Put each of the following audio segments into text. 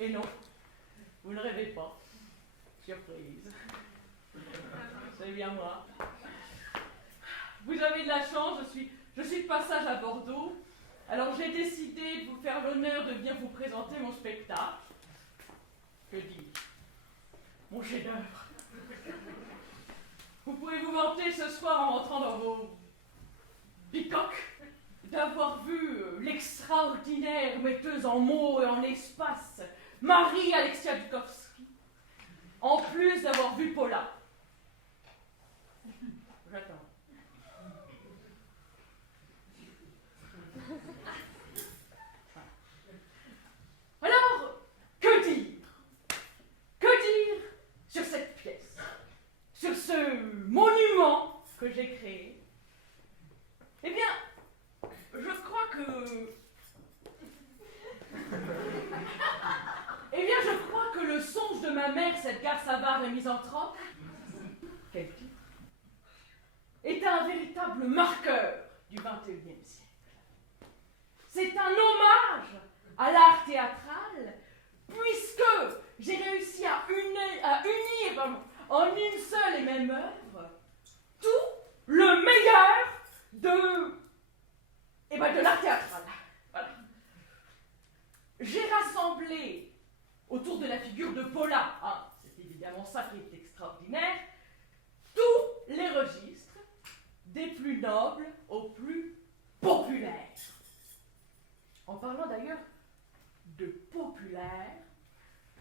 Et non, vous ne rêvez pas. Surprise. C'est bien moi. Vous avez de la chance, je suis de passage à Bordeaux. Alors j'ai décidé de vous faire l'honneur de venir vous présenter mon spectacle. Que dis-je? Mon chef-d'œuvre. Vous pouvez vous vanter ce soir en rentrant dans vos bicoques d'avoir vu l'extraordinaire metteuse en mots et en espace, Marie Aleksiadikowski, en plus d'avoir vu Paula. J'attends. Alors, que dire? Que dire sur cette pièce? Sur ce monument que j'ai créé? Eh bien, je crois que... le songe de ma mère, cette garce avare et misanthrope, quel titre, est un véritable marqueur du XXIe siècle. C'est un hommage à l'art théâtral, puisque j'ai réussi à unir en une seule et même œuvre tout le meilleur de l'art théâtral. Voilà. J'ai rassemblé autour de la figure de Paula, c'est évidemment ça qui est extraordinaire, tous les registres, des plus nobles aux plus populaires. En parlant d'ailleurs de populaire,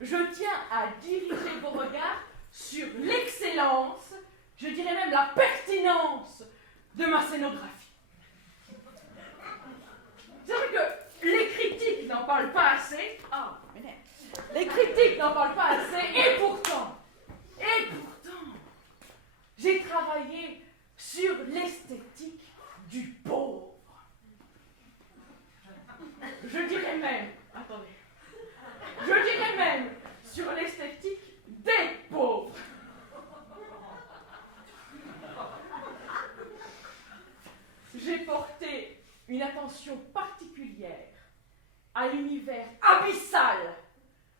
je tiens à diriger vos regards sur l'excellence, je dirais même la pertinence de ma scénographie. C'est vrai que les critiques n'en parlent pas assez. Les critiques n'en parlent pas assez, et pourtant, j'ai travaillé sur l'esthétique du pauvre. Je dirais même sur l'esthétique des pauvres. J'ai porté une attention particulière à l'univers abyssal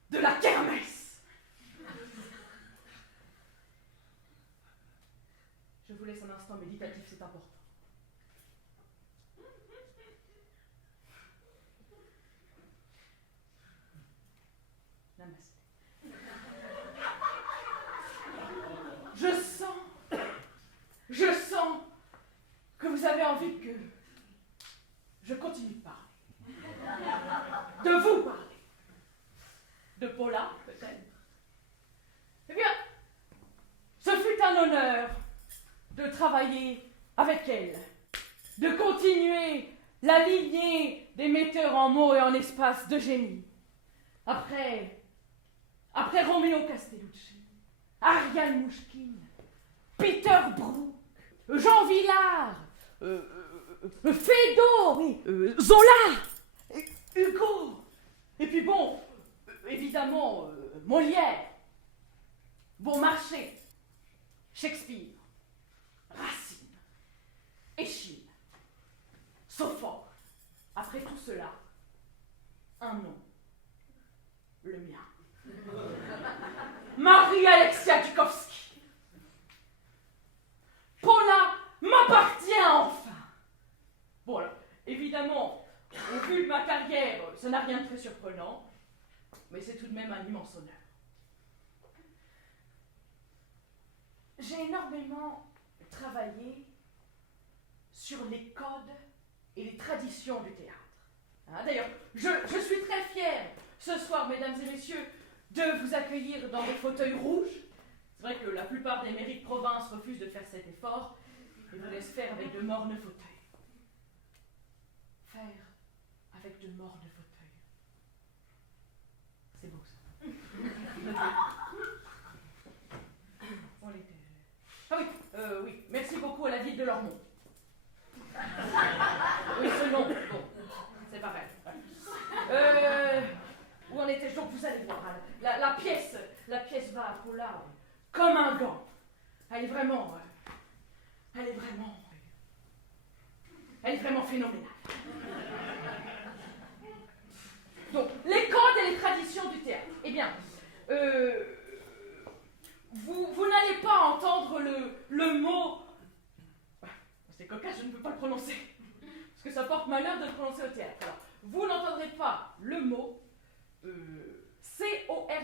de la kermesse. Je vous laisse un instant méditatif, c'est important. Namasté. Je sens que vous avez envie que je continue de parler. De vous parler. De Paula, peut-être. Eh bien, ce fut un honneur de travailler avec elle, de continuer la lignée des metteurs en mots et en espace de génie. Après Romeo Castellucci, Ariane Mouchkine, Peter Brook, Jean Vilar, Feydeau, Zola, Hugo, et puis bon, évidemment, Molière, Beaumarchais, Shakespeare, Racine, Échille, Sophocle. Après tout cela, un nom, le mien. Marie Aleksiadikowski. Paula m'appartient enfin. Bon alors, évidemment, au vu de ma carrière, ça n'a rien de très surprenant, mais c'est tout de même un immense honneur. J'ai énormément travaillé sur les codes et les traditions du théâtre. D'ailleurs, je suis très fière ce soir, mesdames et messieurs, de vous accueillir dans des fauteuils rouges. C'est vrai que la plupart des mairies de province refusent de faire cet effort et vous laissent faire avec de mornes fauteuils. Faire avec de mornes fauteuils. C'est beau ça. On l'était. Oui, merci beaucoup à la ville de Lormont. Oui, ce nom, bon, c'est pareil. Où en étais-je? Donc vous allez voir, la pièce va à Paula comme un gant. Elle est vraiment phénoménale. Donc, les codes et les traditions du théâtre.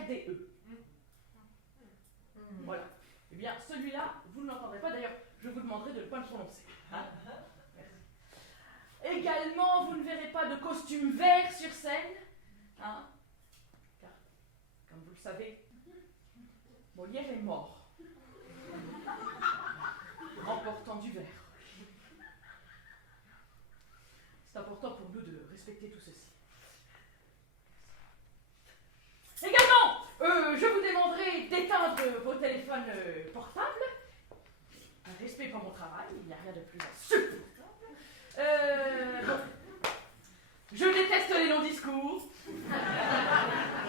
RDE. Voilà. Eh bien, celui-là, vous ne l'entendrez pas. D'ailleurs, je vous demanderai de ne pas le prononcer. Hein? Merci. Également, vous ne verrez pas de costume vert sur scène. Hein? Car, comme vous le savez, Molière est mort en portant du verre. C'est important pour nous de respecter tout ceci. Également, je vous demanderai d'éteindre vos téléphones portables. Un respect pour mon travail, il n'y a rien de plus insupportable. Bon. Je déteste les longs discours.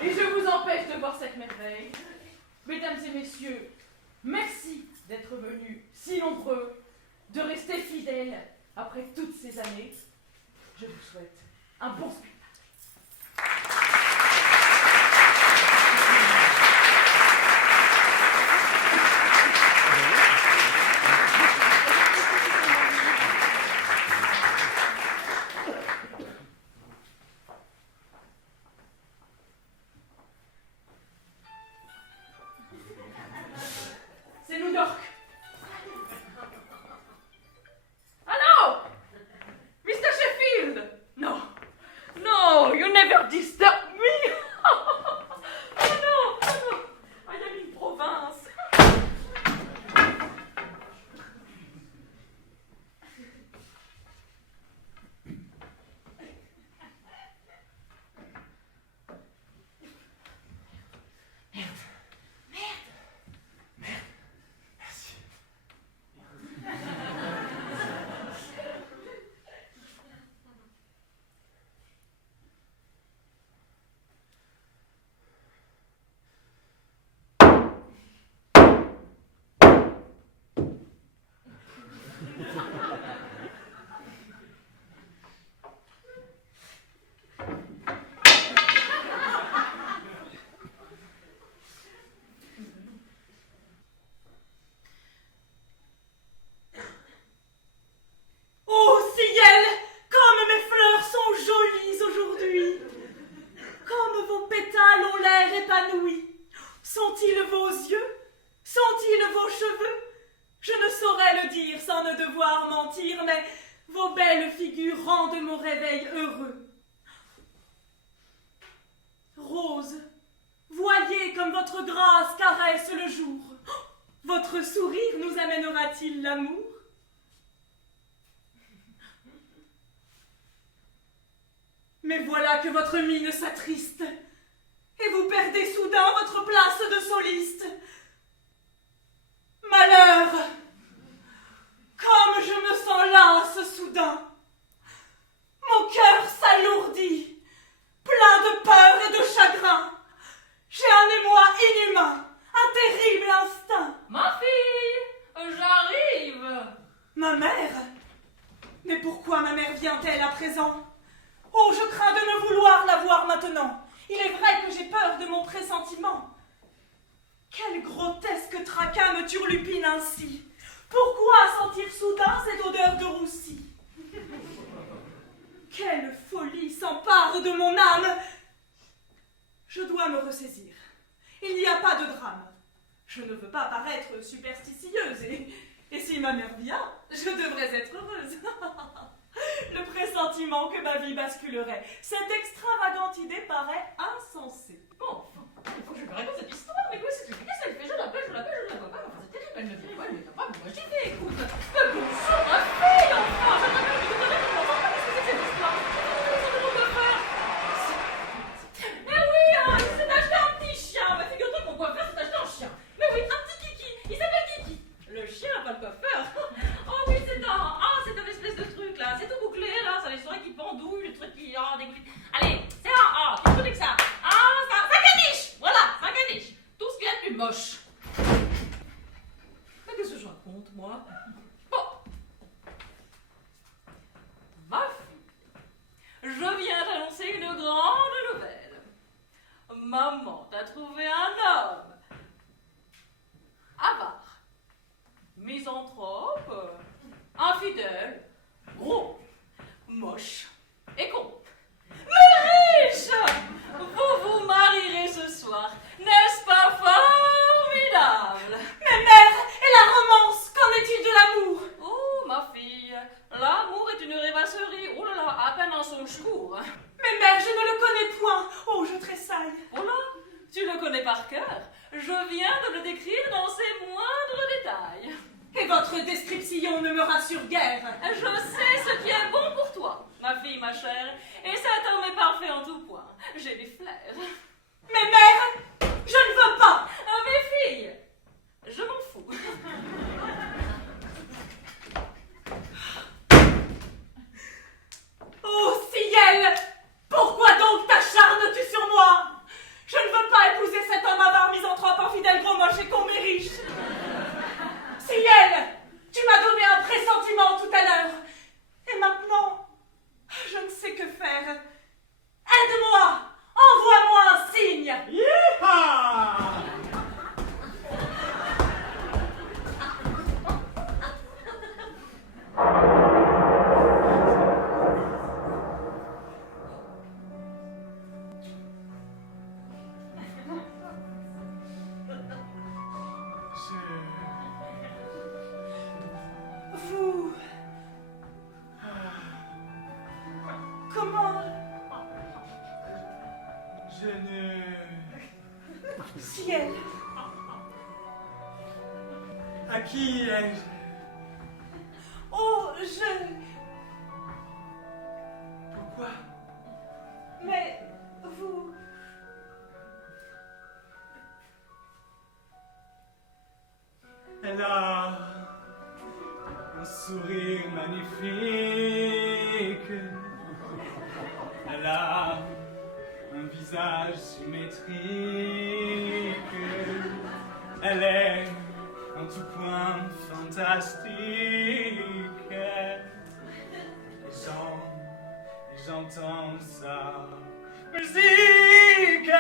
Et je vous empêche de voir cette merveille. Mesdames et messieurs, merci d'être venus si nombreux, de rester fidèles après toutes ces années. Je vous souhaite un bon spectacle. C'est New York. Hello, Mr. Sheffield. No, no, you never disturb me. Oh no, oh no, I am in Provence. Sont-ils vos yeux? Sont-ils vos cheveux? Je ne saurais le dire sans ne devoir mentir, mais vos belles figures rendent mon réveil heureux. Rose, voyez comme votre grâce caresse le jour. Votre sourire nous amènera-t-il l'amour? Mais voilà que votre mine s'attriste, et vous perdez soudain votre place de soliste. Malheur! Comme je me sens lasse soudain. Mon cœur s'alourdit, plein de peur et de chagrin. J'ai un émoi inhumain, un terrible instinct. Ma fille, j'arrive. Ma mère? Mais pourquoi ma mère vient-elle à présent? Oh, je crains de ne vouloir la voir maintenant. Il est vrai que j'ai peur de mon pressentiment. Quel grotesque tracas me turlupine ainsi? Pourquoi sentir soudain cette odeur de roussi? Quelle folie s'empare de mon âme! Je dois me ressaisir. Il n'y a pas de drame. Je ne veux pas paraître superstitieuse et si ma mère vient, je devrais être heureuse. Le pressentiment que ma vie basculerait. Cette extravagante idée paraît insensée. Bon, il faut que je lui raconte cette histoire. Mais quoi, c'est qu'est-ce qu'elle fait? Je l'appelle, je la vois pas. Enfin, c'est terrible, elle ne vient pas, elle ne vient pas. Moi, j'y vais, écoute. Mais bon sang, ma fille, enfin, je t'appelle, mais qu'est-ce que c'est cette histoire? Mais oui, hein, il s'est acheté un petit chien. Bah, figure-toi que mon coiffeur s'est acheté un chien. Mais oui, un petit kiki. Il s'appelle Kiki. Le chien, pas le coiffeur. Oh oui, c'est un espèce de truc là. C'est tout bouclé là. Ça les soirées qui pendouillent, le truc qui. Oh, dégoûté. Allez, c'est un. Oh, qu'est-ce que c'est que ça? Ah, ça caniche. Voilà, ça caniche. Tout ce qu'il y a de plus moche. Mais qu'est-ce que je raconte, moi? Bon. Ma fille, je viens d'annoncer une grande nouvelle. Maman t'a trouvé un homme. Avare, misanthrope, infidèle, gros, moche et con. Mais riche! Vous vous marierez ce soir. connais par cœur. Je viens de le décrire dans ses moindres détails. Et votre description ne me rassure guère. Je sais ce qui est bon pour toi, ma fille, ma chère, et cet homme est parfait en tout point. J'ai des flair. Mais mère, je ne veux pas. Mes filles, je m'en fous. Oh, Ciel, pourquoi donc t'acharnes-tu sur moi? Je ne veux pas épouser cet homme avare, misanthrope, infidèle, gros, moche et con, mais riche. Ciel, tu m'as donné un pressentiment tout à l'heure. Et maintenant, je ne sais que faire. Aide-moi, envoie-moi un signe. Yeehaw! Vous... Comment... Je ne... Ciel, À qui ai-je? oh, je... Pourquoi? Mais... vous... Elle a un sourire magnifique. Elle a un visage symétrique. Elle est en tout point fantastique. J'entends sa musique.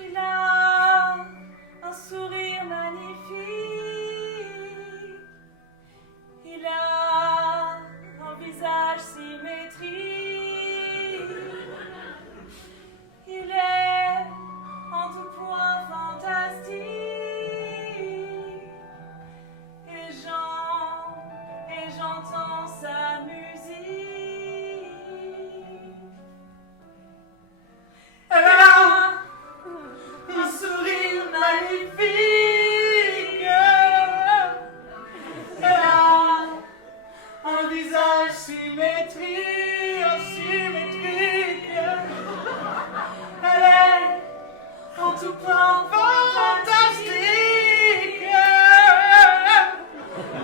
Il a un sourire magnifique. Il a un visage symétrique. Il est en tout point fantastique. Et j'entends sa musique. Elle a un sourire magnifique. Elle a un visage symétrique. Elle est en tout point fantastique.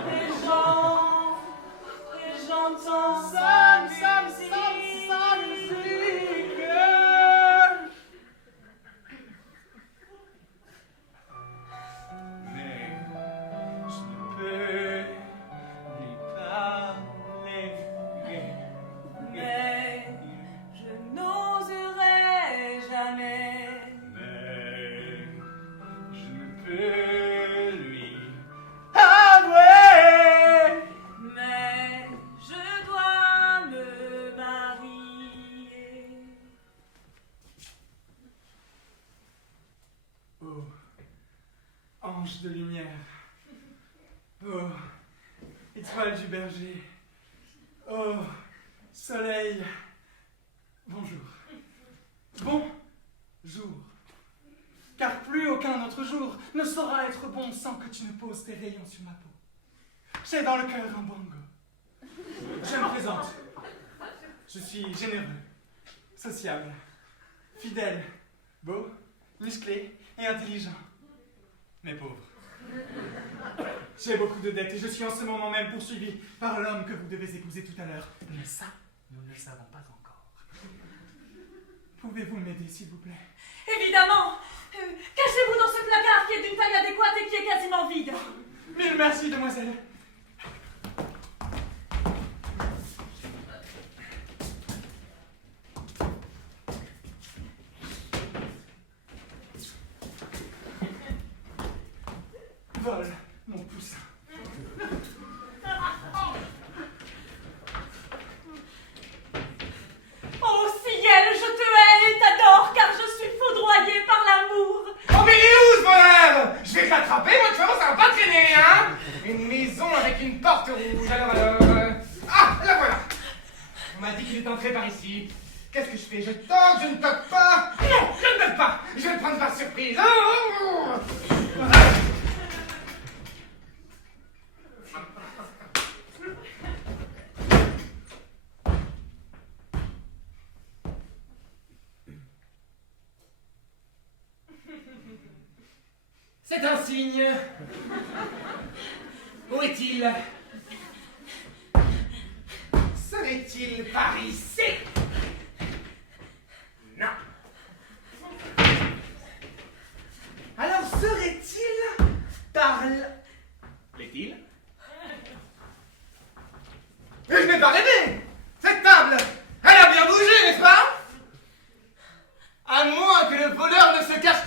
Et j'entends Sa sa musique. Mais je ne peux lui parler. Mais je n'oserais jamais. Mais je ne peux lui avouer. Mais je dois me marier. Oh, ange de lumière. Oh, étoile du berger. Oh, soleil. Bonjour. Bon jour. Car plus aucun autre jour ne saura être bon sans que tu ne poses tes rayons sur ma peau. J'ai dans le cœur un bongo. Je me présente. Je suis généreux, sociable, fidèle, beau, musclé et intelligent. Mais pauvre. J'ai beaucoup de dettes et je suis en ce moment même poursuivi par l'homme que vous devez épouser tout à l'heure. Mais ça, nous ne le savons pas encore. Pouvez-vous m'aider, s'il vous plaît? Évidemment. Cachez-vous dans ce placard qui est d'une taille adéquate et qui est quasiment vide. Mille merci, demoiselle. Vole, mon poussin. Oh, Ciel, je te hais et t'adore car je suis foudroyée par l'amour. Oh mais il est où ce bonheur? Je vais t'attraper, moi de toute façon ça va pas traîner, hein? Une maison avec une porte rouge, alors... Ah, la voilà! On m'a dit qu'il était en train rentrer par ici. Qu'est-ce que je fais? Je toque, je ne toque pas. Non, je ne toque pas. Je vais le prendre par surprise. C'est un signe. Où est-il? Serait-il par ici? Non. Alors serait-il par là? L'est-il? Mais je n'ai pas rêvé! Cette table, elle a bien bougé, n'est-ce pas? À moins que le voleur ne se cache.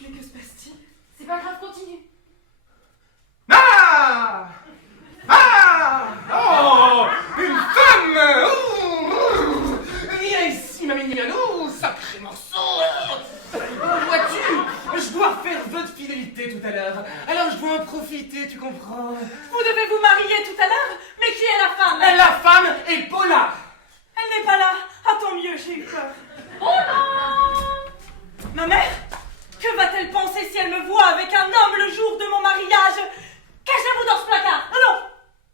Mais que se passe-t-il? C'est pas grave, continue. Ah! Ah! Oh! Une femme! Ouh! Viens ici, ma mignonne! Ouh, sacré morceau! Vois-tu? Je dois faire vœu de fidélité tout à l'heure. Alors je dois en profiter, tu comprends? Vous devez vous marier tout à l'heure? Mais qui est la femme? La femme est Paula! Elle n'est pas là. Ah, tant mieux, j'ai eu peur. Ma mère? Que va-t-elle penser si elle me voit avec un homme le jour de mon mariage? Cachez-vous dans ce placard! Non,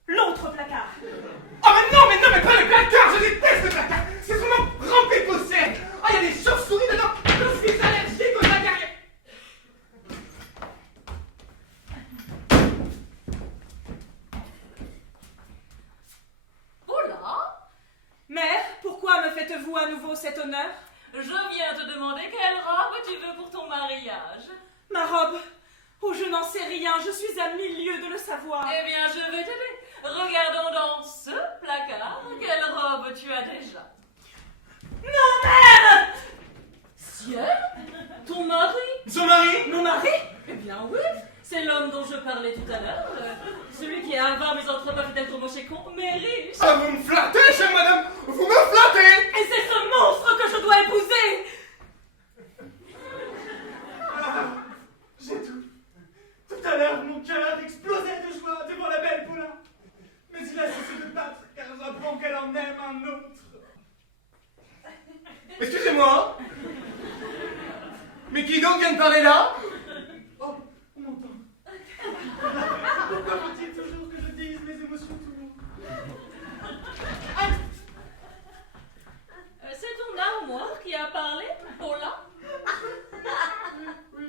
l'autre placard. Oh mais pas le placard! Je déteste le placard! C'est vraiment rempli de poussière! Oh, il y a des chauves-souris dedans! Je suis allergique aux acariens! Paula, Mère, pourquoi me faites-vous à nouveau cet honneur? je viens te demander quelle robe tu veux pour ton mariage. Ma robe? Oh, je n'en sais rien, je suis à 1000 lieues de le savoir. Eh bien, je vais t'aider. Regardons dans ce placard quelle robe tu as déjà. Non, mère! Ciel? Ton mari? Son mari? Mon mari? Eh bien oui, c'est l'homme dont je parlais tout à l'heure. Celui qui est avare mais entre pas fidèle trop moche et con, mais riche. Ah, vous me flattez, chère madame! Vous me flattez! Et c'est ce monstre que je dois épouser! J'ai tout. Tout à l'heure, mon cœur explosait de joie devant la belle Paula. Mais il a cessé de battre car j'apprends qu'elle en aime un autre. Excusez-moi! Mais qui donc vient de parler là? Oh, on m'entend. Pourquoi faut-il toujours que je dise mes émotions tout le monde? C'est ton armoire qui a parlé, Paula? Oui,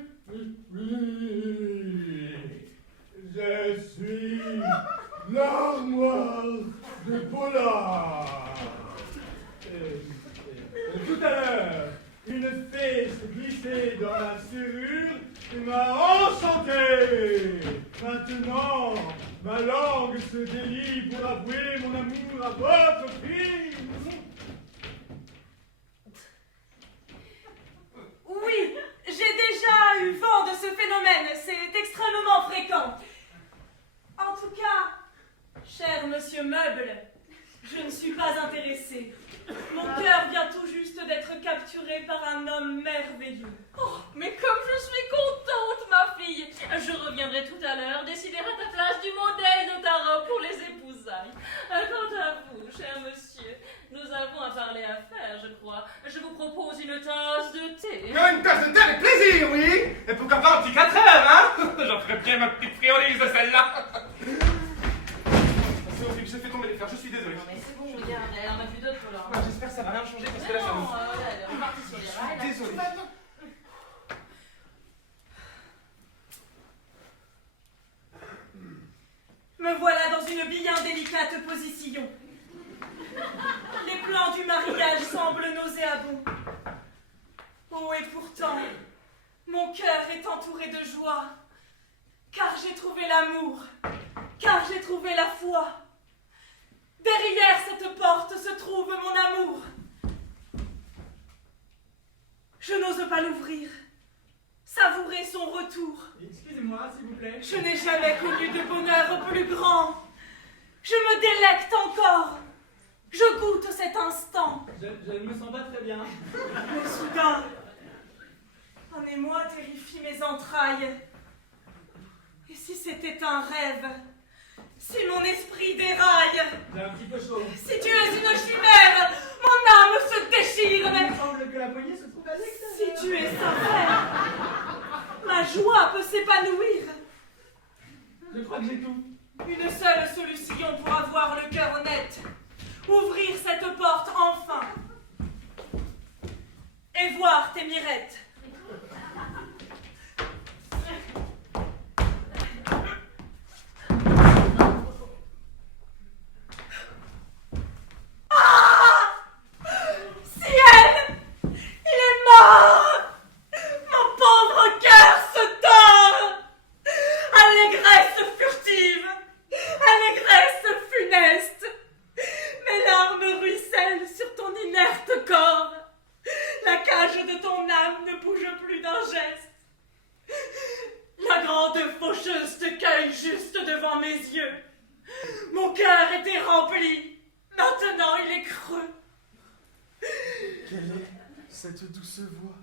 je suis l'armoire de Paula. Tout à l'heure, une fée s'est glissée dans la serrure et m'a enchanté. Maintenant, ma langue se délie pour avouer mon amour à votre fille. Oui, j'ai déjà eu vent de ce phénomène, c'est extrêmement fréquent. En tout cas, cher monsieur Meuble, je ne suis pas intéressée. Mon cœur vient tout juste d'être capturé par un homme merveilleux. Oh, mais comme je suis contente, ma fille. Je reviendrai tout à l'heure décider à ta place du modèle de ta robe pour les épousailles. Quant à vous, cher monsieur, nous avons un parler à faire, je crois. Je vous propose une tasse de thé. Une tasse de thé avec plaisir, oui! Et pourquoi pas un petit 4 heures, hein? J'en ferais bien ma petite friandise de celle-là! C'est horrible, j'ai fait tomber les fleurs, je suis désolé. Non mais c'est bon, regarde, elle en a vu d'autres là. Ah, j'espère que ça va rien changer parce que là, ça Non, me... elle est repartie sur les rails. là. Désolé. Tout va bien. Me voilà dans une bien délicate position. Les plans du mariage semblent nauséabonds. Oh, et pourtant, mon cœur est entouré de joie, car j'ai trouvé l'amour, car j'ai trouvé la foi. Derrière cette porte se trouve mon amour. Je n'ose pas l'ouvrir, savourer son retour. Excusez-moi, s'il vous plaît. Je n'ai jamais connu de bonheur plus grand. Je me délecte encore. Je goûte cet instant. Je ne me sens pas très bien. Mais soudain, un émoi terrifie mes entrailles. Et si c'était un rêve? Si mon esprit déraille, J'ai un petit peu chaud. si tu es une chimère, mon âme se déchire, mais Il me semble que la poignée se trouve à l'extérieur. si tu es sincère, ma joie peut s'épanouir. Je crois que j'ai tout. Une seule solution pour avoir le cœur net. Ouvrir cette porte enfin. Et voir tes mirettes. Ah! Ciel! Il est mort! Mon pauvre cœur se tord! Allégresse furtive! Allégresse funeste! Mes larmes ruissellent sur ton inerte corps. La cage de ton âme ne bouge plus d'un geste. La grande faucheuse te cueille juste devant mes yeux. Mon cœur était rempli. Maintenant, il est creux. Quelle est cette douce voix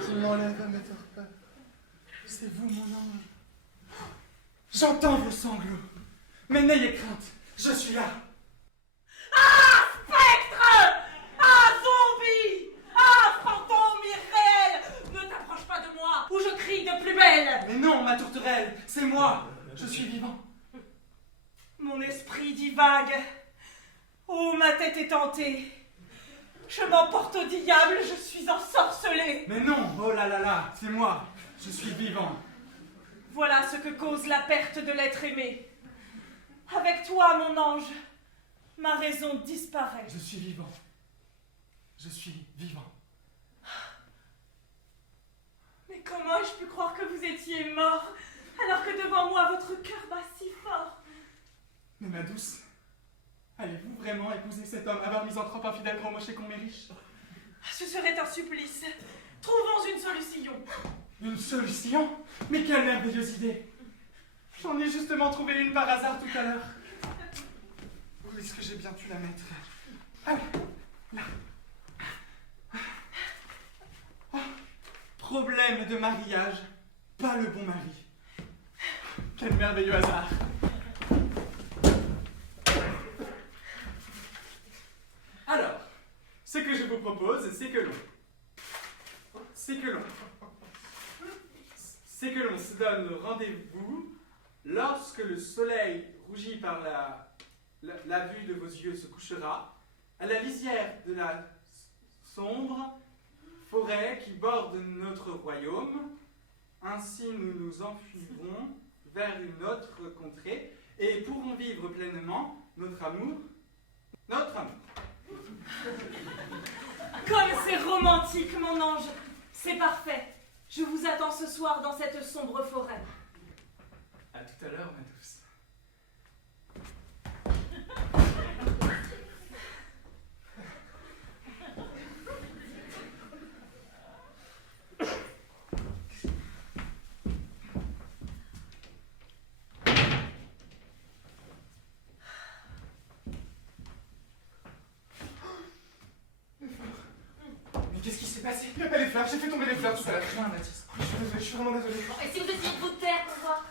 qui m'enlève à mes torpeurs? C'est vous, mon ange. J'entends vos sanglots. Mais n'ayez crainte, je suis là. Ah, spectre! Ah, zombie! Ah, fantôme irréel! Ne t'approche pas de moi ou je crie de plus belle! Mais non, ma tourterelle, c'est moi. Je suis vivant. Mon esprit divague. Oh, ma tête est tentée. Je m'emporte au diable, je suis ensorcelée. Mais non, oh là là là, c'est moi. Je suis vivant. Voilà ce que cause la perte de l'être aimé. Avec toi, mon ange, ma raison disparaît. Je suis vivant. Je suis vivant. Mais comment ai-je pu croire que vous étiez mort, alors que devant moi votre cœur bat si fort? Mais ma douce, allez-vous vraiment épouser cet homme avare misanthrope infidèle grand moché qu'on riche? Ce serait un supplice. Trouvons une solution. Une solution? Mais quelle merveilleuse idée! J'en ai justement trouvé une par hasard tout à l'heure. Où est-ce que j'ai bien pu la mettre? Ah oui, là. Oh, problème de mariage, pas le bon mari. Quel merveilleux hasard! Alors, ce que je vous propose, c'est que l'on se donne rendez-vous lorsque le soleil rougi par la vue de vos yeux se couchera, à la lisière de la sombre forêt qui borde notre royaume. Ainsi nous nous enfuirons vers une autre contrée et pourrons vivre pleinement notre amour. Comme c'est romantique, mon ange. C'est parfait. Je vous attends ce soir dans cette sombre forêt. À tout à l'heure, ma douce. Mais qu'est-ce qui s'est passé? Il n'y a pas les fleurs, j'ai fait tomber les fleurs tout à l'heure. Rien, Mathis. Je suis désolé, je suis vraiment désolé. Et si vous essayez de vous taire pour voir?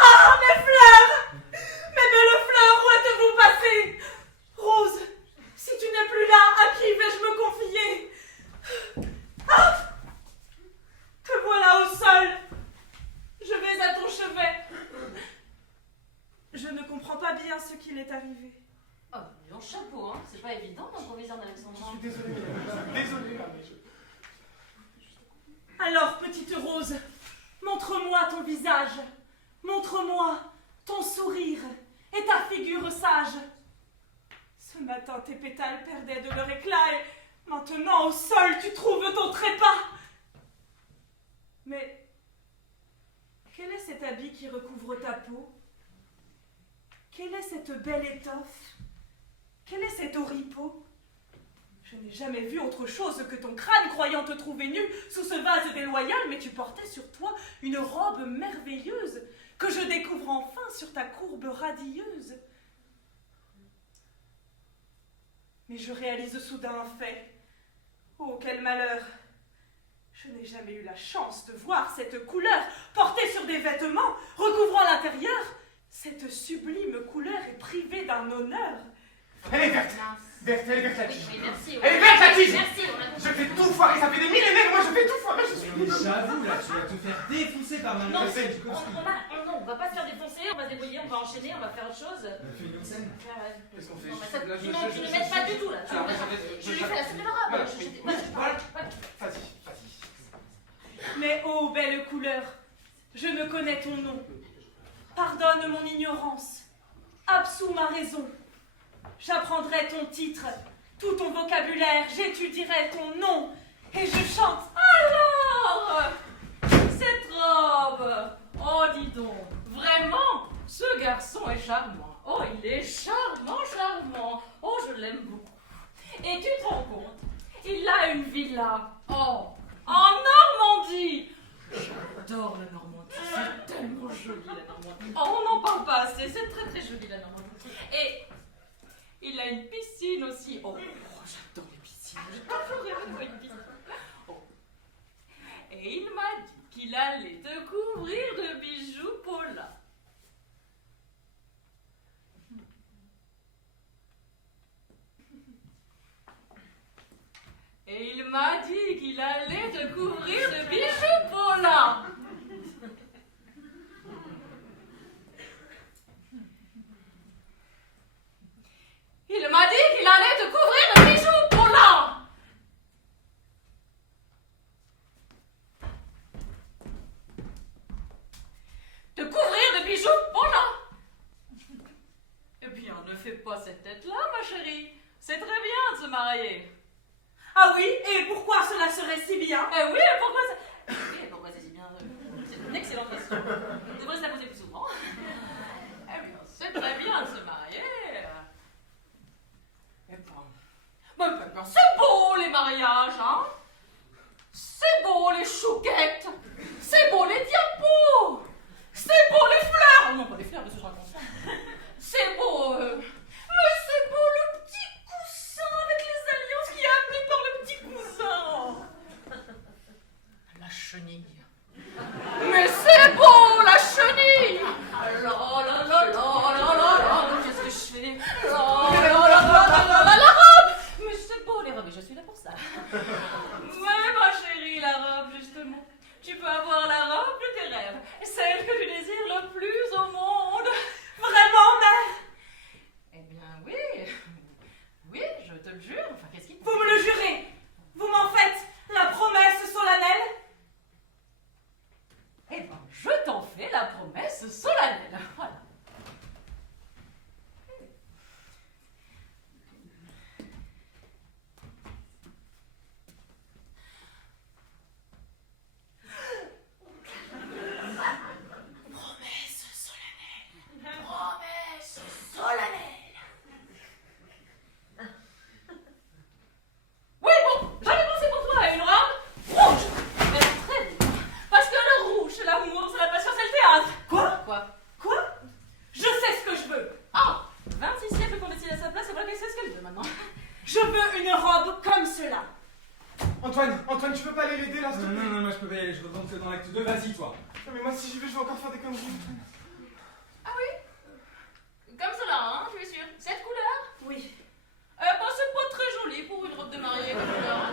Ah, mes fleurs! Mes belles fleurs, où êtes-vous passées? Rose, si tu n'es plus là, à qui vais-je me confier? Ah! Te voilà au sol. Je vais à ton chevet. Je ne comprends pas bien ce qu'il est arrivé. Oh, mon chapeau, hein. C'est pas évident d'improviser en Alexandrin. Je suis désolé, désolé, mais je... Alors, petite Rose, montre-moi ton visage. Montre-moi ton sourire et ta figure sage. Ce matin, tes pétales perdaient de leur éclat et maintenant, au sol, tu trouves ton trépas. Mais quel est cet habit qui recouvre ta peau? Quelle est cette belle étoffe? Quel est cet oripeau? Je n'ai jamais vu autre chose que ton crâne croyant te trouver nu sous ce vase déloyal, mais tu portais sur toi une robe merveilleuse que je découvre enfin sur ta courbe radieuse. Mais je réalise soudain un fait. Oh, quel malheur! Je n'ai jamais eu la chance de voir cette couleur portée sur des vêtements recouvrant l'intérieur. Cette sublime couleur est privée d'un honneur. Elle est verte. Mince. Verte, elle est verte la Oui, tige. oui, merci. Elle est verte la tige. Merci, on a Je fais tout foirer, ça fait des millénaires, moi je fais tout foirer, je suis... Mais j'avoue, là, tu vas te faire défoncer par Non, Marie. sais, du coup, on va pas se faire défoncer, on va se débrouiller, on va enchaîner, on va faire autre chose. Fais une autre scène. Qu'est-ce qu'on fait? Non, mais ça, Là, tu ne m'aides pas du tout là. Alors, Je lui fais la scène de robe. Voilà, Vas-y. Vas-y. Mais ô belle couleur, je ne connais ton nom. Pardonne mon ignorance, absous ma raison. J'apprendrai ton titre, tout ton vocabulaire, j'étudierai ton nom, et je chante. Alors, cette robe. Oh, dis donc, vraiment, ce garçon est charmant. Oh, il est charmant, charmant. Oh, je l'aime beaucoup. Et tu te rends compte, il a une villa. Oh, en Normandie. J'adore la Normandie, c'est tellement joli la Normandie. Oh, on n'en parle pas assez, c'est très très joli la Normandie. Et il a une piscine aussi. Oh, j'adore les piscines, j'ai toujours rêvé de voir une piscine. Oh. Et il m'a dit qu'il allait te couvrir de bijoux Paula. Et il m'a dit qu'il allait te couvrir de bijoux Paula. Il m'a dit qu'il allait te couvrir de bijoux Paula. Te couvrir de bijoux Paula. Eh bien, ne fais pas cette tête-là, ma chérie. C'est très bien de se marier. Ah oui, et pourquoi cela serait si bien? Eh oui, pourquoi ça... Oui, pourquoi c'est si bien? C'est une excellente question. On devrait se la poser plus souvent. Eh bien, c'est très bien de se marier. Eh ben, c'est beau les mariages, hein? C'est beau les chouquettes. C'est beau les diapos. C'est beau les fleurs. Non, pas les fleurs, parce que je raconte ça. C'est beau... Mais c'est beau le petit coussin avec les alliances qui est amené par le petit cousin. La chenille. Mais c'est beau la chenille. La la la la la la la. Qu'est-ce que je fais? La robe. Mais c'est beau les robes et je suis là pour ça. Mais ma chérie, la robe justement. Tu peux avoir la robe de tes rêves. Celle que tu désires le plus au monde. Vraiment, mère? Eh bien oui. Oui, je te le jure. Enfin, qu'est-ce qu'il... Vous me le jurez? Vous m'en faites la promesse solennelle? Eh ben, je t'en fais la promesse solennelle. Voilà. Promesse solennelle. Promesse solennelle. Oui, bon, j'avais pensé pour toi à une robe rouge. Mais très bien. Parce que le rouge, c'est l'amour, c'est la passion, c'est le théâtre. Quoi? Quoi? Je sais ce que je veux. Ah, 26 siècles qu'on décide à sa place, et voilà qu'elle sait ce qu'elle veut maintenant. Je veux une robe comme cela. Antoine, tu peux pas aller l'aider là, s'il te plaît? Non, moi je peux pas y aller, je rentre dans l'acte 2, vas-y toi. Non, mais moi si j'y vais, je vais encore faire des conneries, Antoine. Ah oui? Comme cela, hein, je suis sûre. Cette couleur? Oui. Bah, c'est pas très joli pour une robe de mariée comme couleur.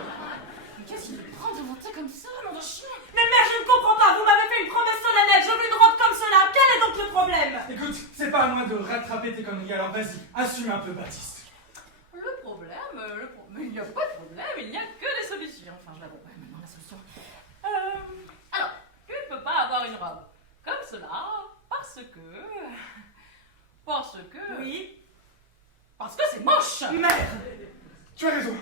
Mais qu'est-ce qu'il prend de monter comme ça, nom de chien? Mais mère, je ne comprends pas. Vous m'avez fait une promesse solennelle. Je veux une robe comme cela. Quel est donc le problème? Écoute, c'est pas à moi de rattraper tes conneries, alors vas-y, assume un peu Baptiste. Le problème, mais il n'y a pas de problème, il n'y a que des solutions. Enfin, je la vois pas maintenant, la solution. Alors, tu ne peux pas avoir une robe comme cela, parce que... Oui. Parce que c'est moche. Mère. Tu as raison.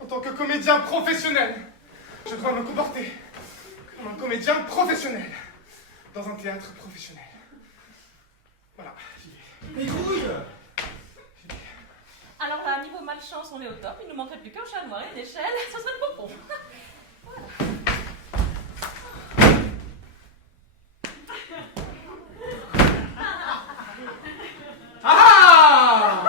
En tant que comédien professionnel, je dois me comporter comme un comédien professionnel dans un théâtre professionnel. Voilà, j'y vais. Mais grouille! Alors là, niveau malchance, on est au top. Il nous manquerait plus qu'un chat noir et une échelle. Ça serait le pompon. Ah!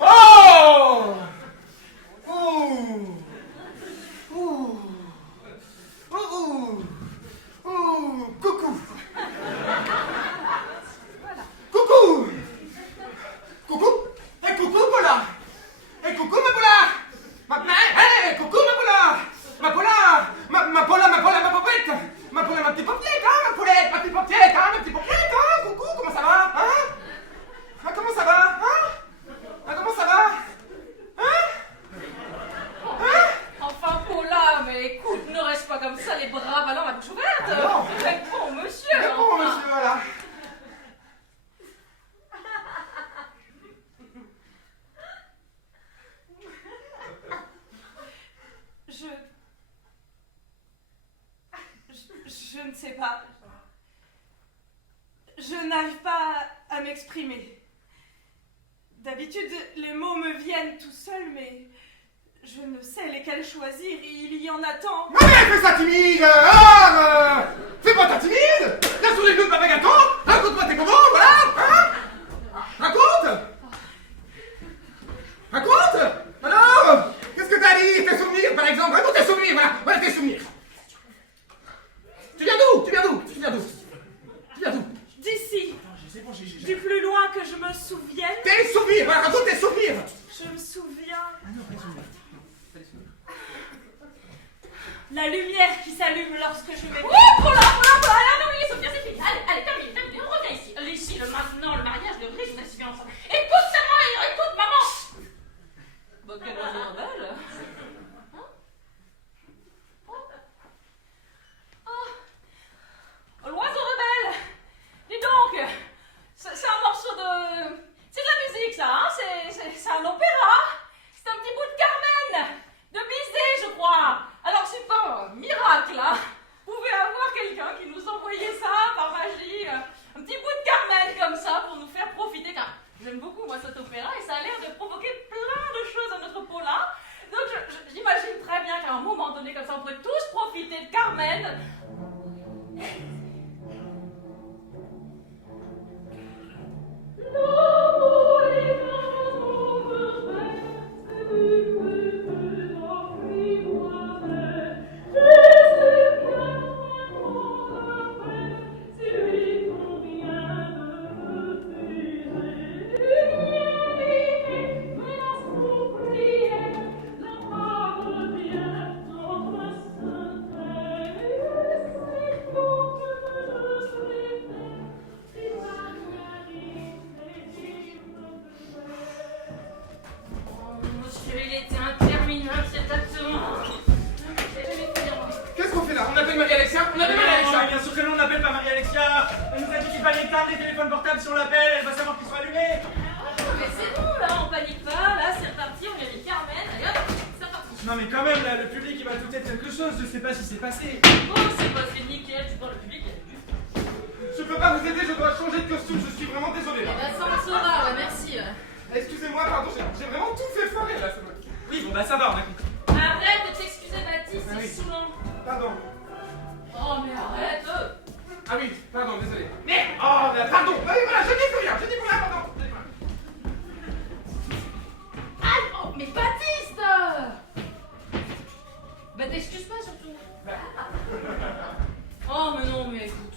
Oh! Ouh! Ouh! Ouh! Ouh! Coucou! Coucou! Coucou! Eh, coucou, Paula! Eh, coucou, ma Paula! Eh, coucou, ma Paula! Ma Paula! Ma Paula, ma popette! Ma Paula, ma petite paupiette, hein, ma poulette! Ma petite paupiette, hein, ma petite paupiette, hein! Coucou, comment ça va, hein? Ah, comment ça va, hein? Ah, comment ça va? Enfin, Paula, mais écoute, ne reste pas comme ça, les bras ballants, la bouche ouverte. Ah non. Réponds, monsieur. Réponds, enfin. monsieur, voilà. Je ne sais pas. Je n'arrive pas à m'exprimer. D'habitude, les mots me viennent tout seuls, mais je ne sais lesquels choisir. Il y en a tant. Mais fais ça timide! Ah, fais pas ta timide! Viens sur les genoux de Papa Gâteau! Raconte-moi tes comment, voilà! Hein? Raconte! Raconte! Alors! Qu'est-ce que t'as dit? Tes souvenirs, par exemple! Raconte tes souvenirs, voilà! Voilà tes souvenirs! Tu viens d'où? Tu viens d'où? Tu viens d'où? Tu viens d'où? D'ici, C'est bon, j'ai... du plus loin que je me souvienne, Tes souvenirs! Voilà, raconte tes souvenirs! je me souviens. Ah non, pas les souvenirs. Pas les souvenirs. La lumière qui s'allume lorsque je vais... Oh, Paula, allez, oubliez Sophia, c'est fini. Allez, termine, on revient ici. Ici, le maintenant, le mariage, le riche, on a suivi ensemble. Écoute, Sarah, écoute, maman. Bah, quelle oiseau rebelle. Hein? Oh, l'oiseau rebelle. Dis donc, c'est un morceau de... C'est de la musique, ça, hein? C'est un opéra. C'est un petit bout de Carmen, de Bizet, je crois. Alors, c'est pas un miracle, hein? Vous pouvez avoir quelqu'un qui nous envoyait ça par magie, un petit bout de Carmen comme ça pour nous faire profiter. Car j'aime beaucoup, moi, cet opéra et ça a l'air de provoquer plein de choses à notre Paula. Donc, j'imagine très bien qu'à un moment donné, comme ça, on pourrait tous profiter de Carmen. Qu'est-ce qu'on fait là? On appelle Marie-Alexia? On appelle Non, Marie-Alexia? mais bien sûr que non, on n'appelle pas Marie-Alexia. Elle nous a dit qu'il fallait éteindre les téléphones portables si on l'appelle, elle va savoir qu'ils sont allumés. Mais c'est bon, là, on panique pas. Là, c'est reparti, on lui a mis Carmen. Allez hop, c'est reparti. Non mais quand même, là, le public il va tout être quelque chose, je sais pas si c'est passé. Bon, c'est pas c'est nickel, tu vois, le public, il a du. Je peux pas vous aider, je dois changer de costume, je suis vraiment désolé là. Eh ben, ça on saura, ouais, merci. Excusez-moi, pardon, j'ai vraiment tout fait foirer là, c'est vrai. Oui, bon bah ça va, on a compris. Arrête de t'excuser, Baptiste, Ah oui. c'est saoulant. Pardon. Oh, mais arrête. Ah oui, pardon, désolé. Mais, oh, pardon. Ah oui, voilà, je dis plus rien, pardon. Je dis plus rien. Aïe, oh, mais Baptiste. Bah, t'excuses pas surtout. Oh, mais non, mais écoute.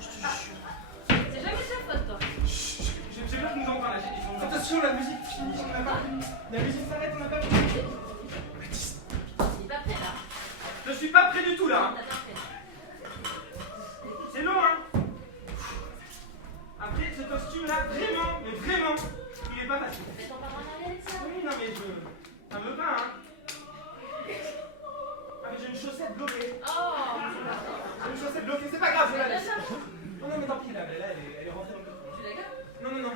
Je te jure. C'est jamais ta faute, toi. J'ai peur qu'ils nous en parlent, là, ils sont... Attention, la musique finit, on n'a pas fini. La musique s'arrête, on n'a pas fini. Il est pas prêt, là. Je suis pas prêt du tout là. T'as bien fait. C'est long hein. Après ce costume là, vraiment, mais vraiment, il est pas facile. Mais t'en parles à Alexia. Oui, non mais ça me va hein. Ah mais j'ai une chaussette bloquée. Oh. J'ai une chaussette bloquée, c'est pas grave, je la laisse. Non non mais tant pis là, elle est rentrée dans le costume. Tu es d'accord? Non non non.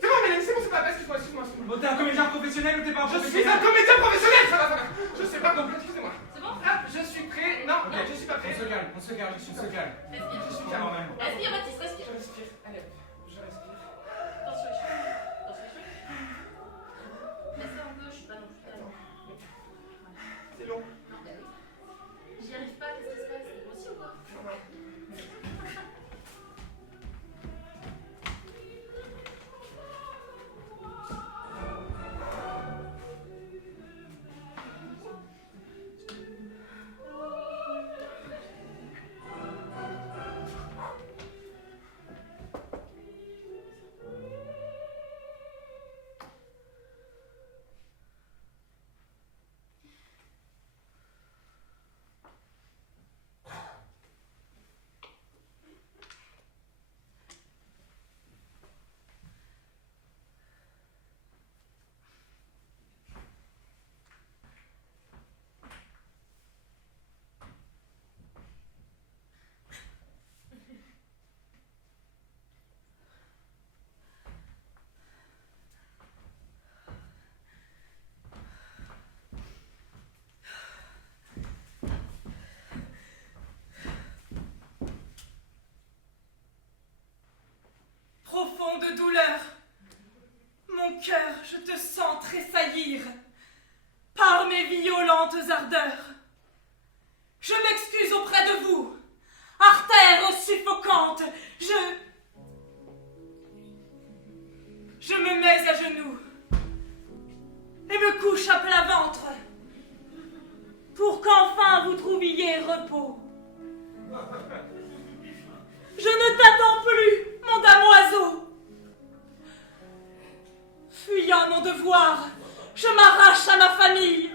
C'est bon, Mélanie, c'est bon, c'est pas grave, excuse-moi. Bon t'es un comédien professionnel ou t'es pas un Je suis professionnel? un comédien professionnel, ça va. Je sais, pardon, excusez-moi. C'est bon? Ah, je suis prêt. Non, je suis pas prêt. On se calme, je suis calme. Respire. Je suis calme. Respire, Baptiste, respire. je me mets à genoux et me couche à plat ventre pour qu'enfin vous trouviez repos. Je ne t'attends plus, mon damoiseau. Fuyant mon devoir, je m'arrache à ma famille.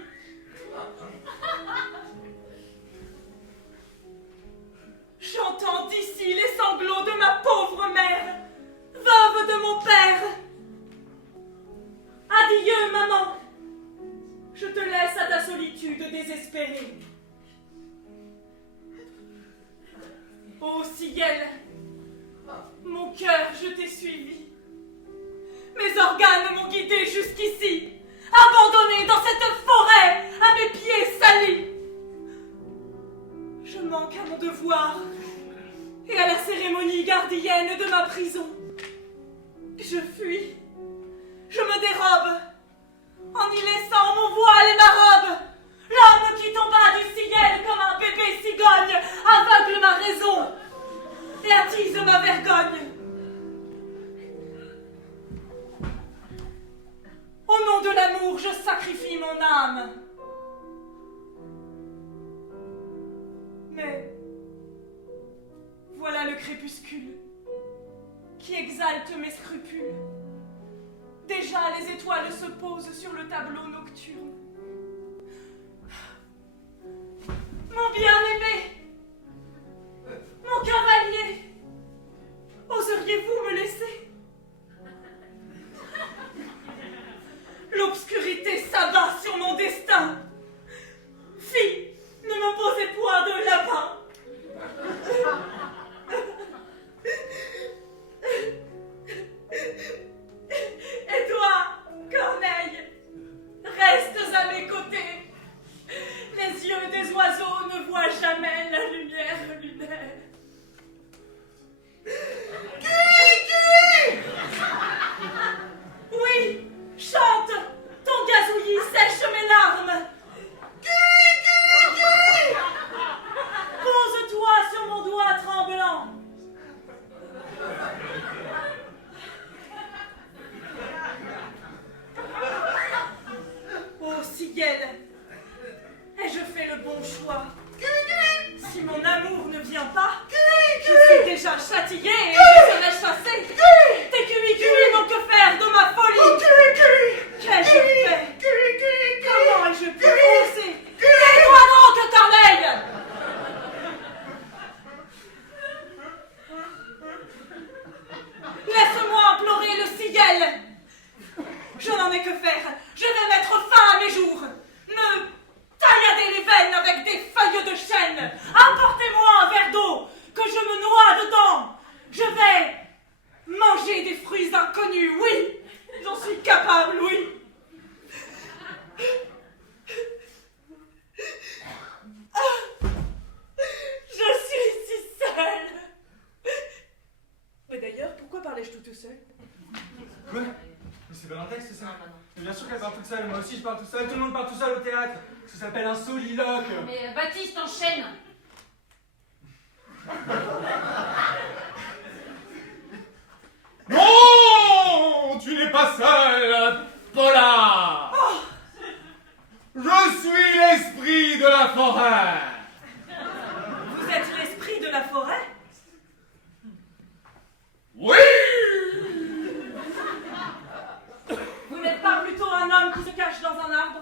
J'entends d'ici les sanglots de ma pauvre mère, veuve de mon père. Adieu, maman. Je te laisse à ta solitude désespérée. Ô ciel, mon cœur, je t'ai suivi. Mes organes m'ont guidé jusqu'ici, abandonné dans cette forêt à mes pieds salis. Je manque à mon devoir et à la cérémonie gardienne de ma prison. Je fuis, je me dérobe, en y laissant mon voile et ma robe. L'homme qui tomba du ciel comme un bébé cigogne aveugle ma raison et attise ma vergogne. Au nom de l'amour, je sacrifie mon âme. Mais voilà le crépuscule qui exalte mes scrupules. Déjà les étoiles se posent sur le tableau nocturne. Mon bien-aimé, mon cavalier, oseriez-vous me laisser? L'obscurité s'abat sur mon destin. Fille, ne me posez point de lapin. Et toi, Corneille, restes à mes côtés. Les yeux des oiseaux ne voient jamais la lumière lunaire. Oui, chante, ton gazouillis sèche mes larmes. Pose-toi sur mon doigt tremblant. Ô ciel, ai-je fait le bon choix? Si mon amour ne vient pas, je suis déjà châtiée et je serai chassée. Tes cuits n'ont que faire de ma folie. Qu'ai-je fait? Comment ai-je pu oser? Tais-toi donc, Corneille! Laisse-moi implorer le ciel. Je n'en ai que faire. Je vais mettre fin à mes jours. Me taillader les veines avec des feuilles de chêne. Apportez-moi un verre d'eau, que je me noie dedans. Je vais manger des fruits inconnus, oui. J'en suis capable, oui. Je suis si seule. Mais d'ailleurs, pourquoi parlais-je toute seule? Quoi? Mais c'est pas dans le texte, ça? Mais bien sûr qu'elle parle toute seule, moi aussi je parle tout seul, tout le monde parle tout seul au théâtre. Ça s'appelle un soliloque. Mais Baptiste, enchaîne. Non, tu n'es pas seul, Paula. Je suis l'esprit de la forêt. Vous êtes l'esprit de la forêt? Oui. Vous n'êtes pas plutôt un homme qui se cache dans un arbre?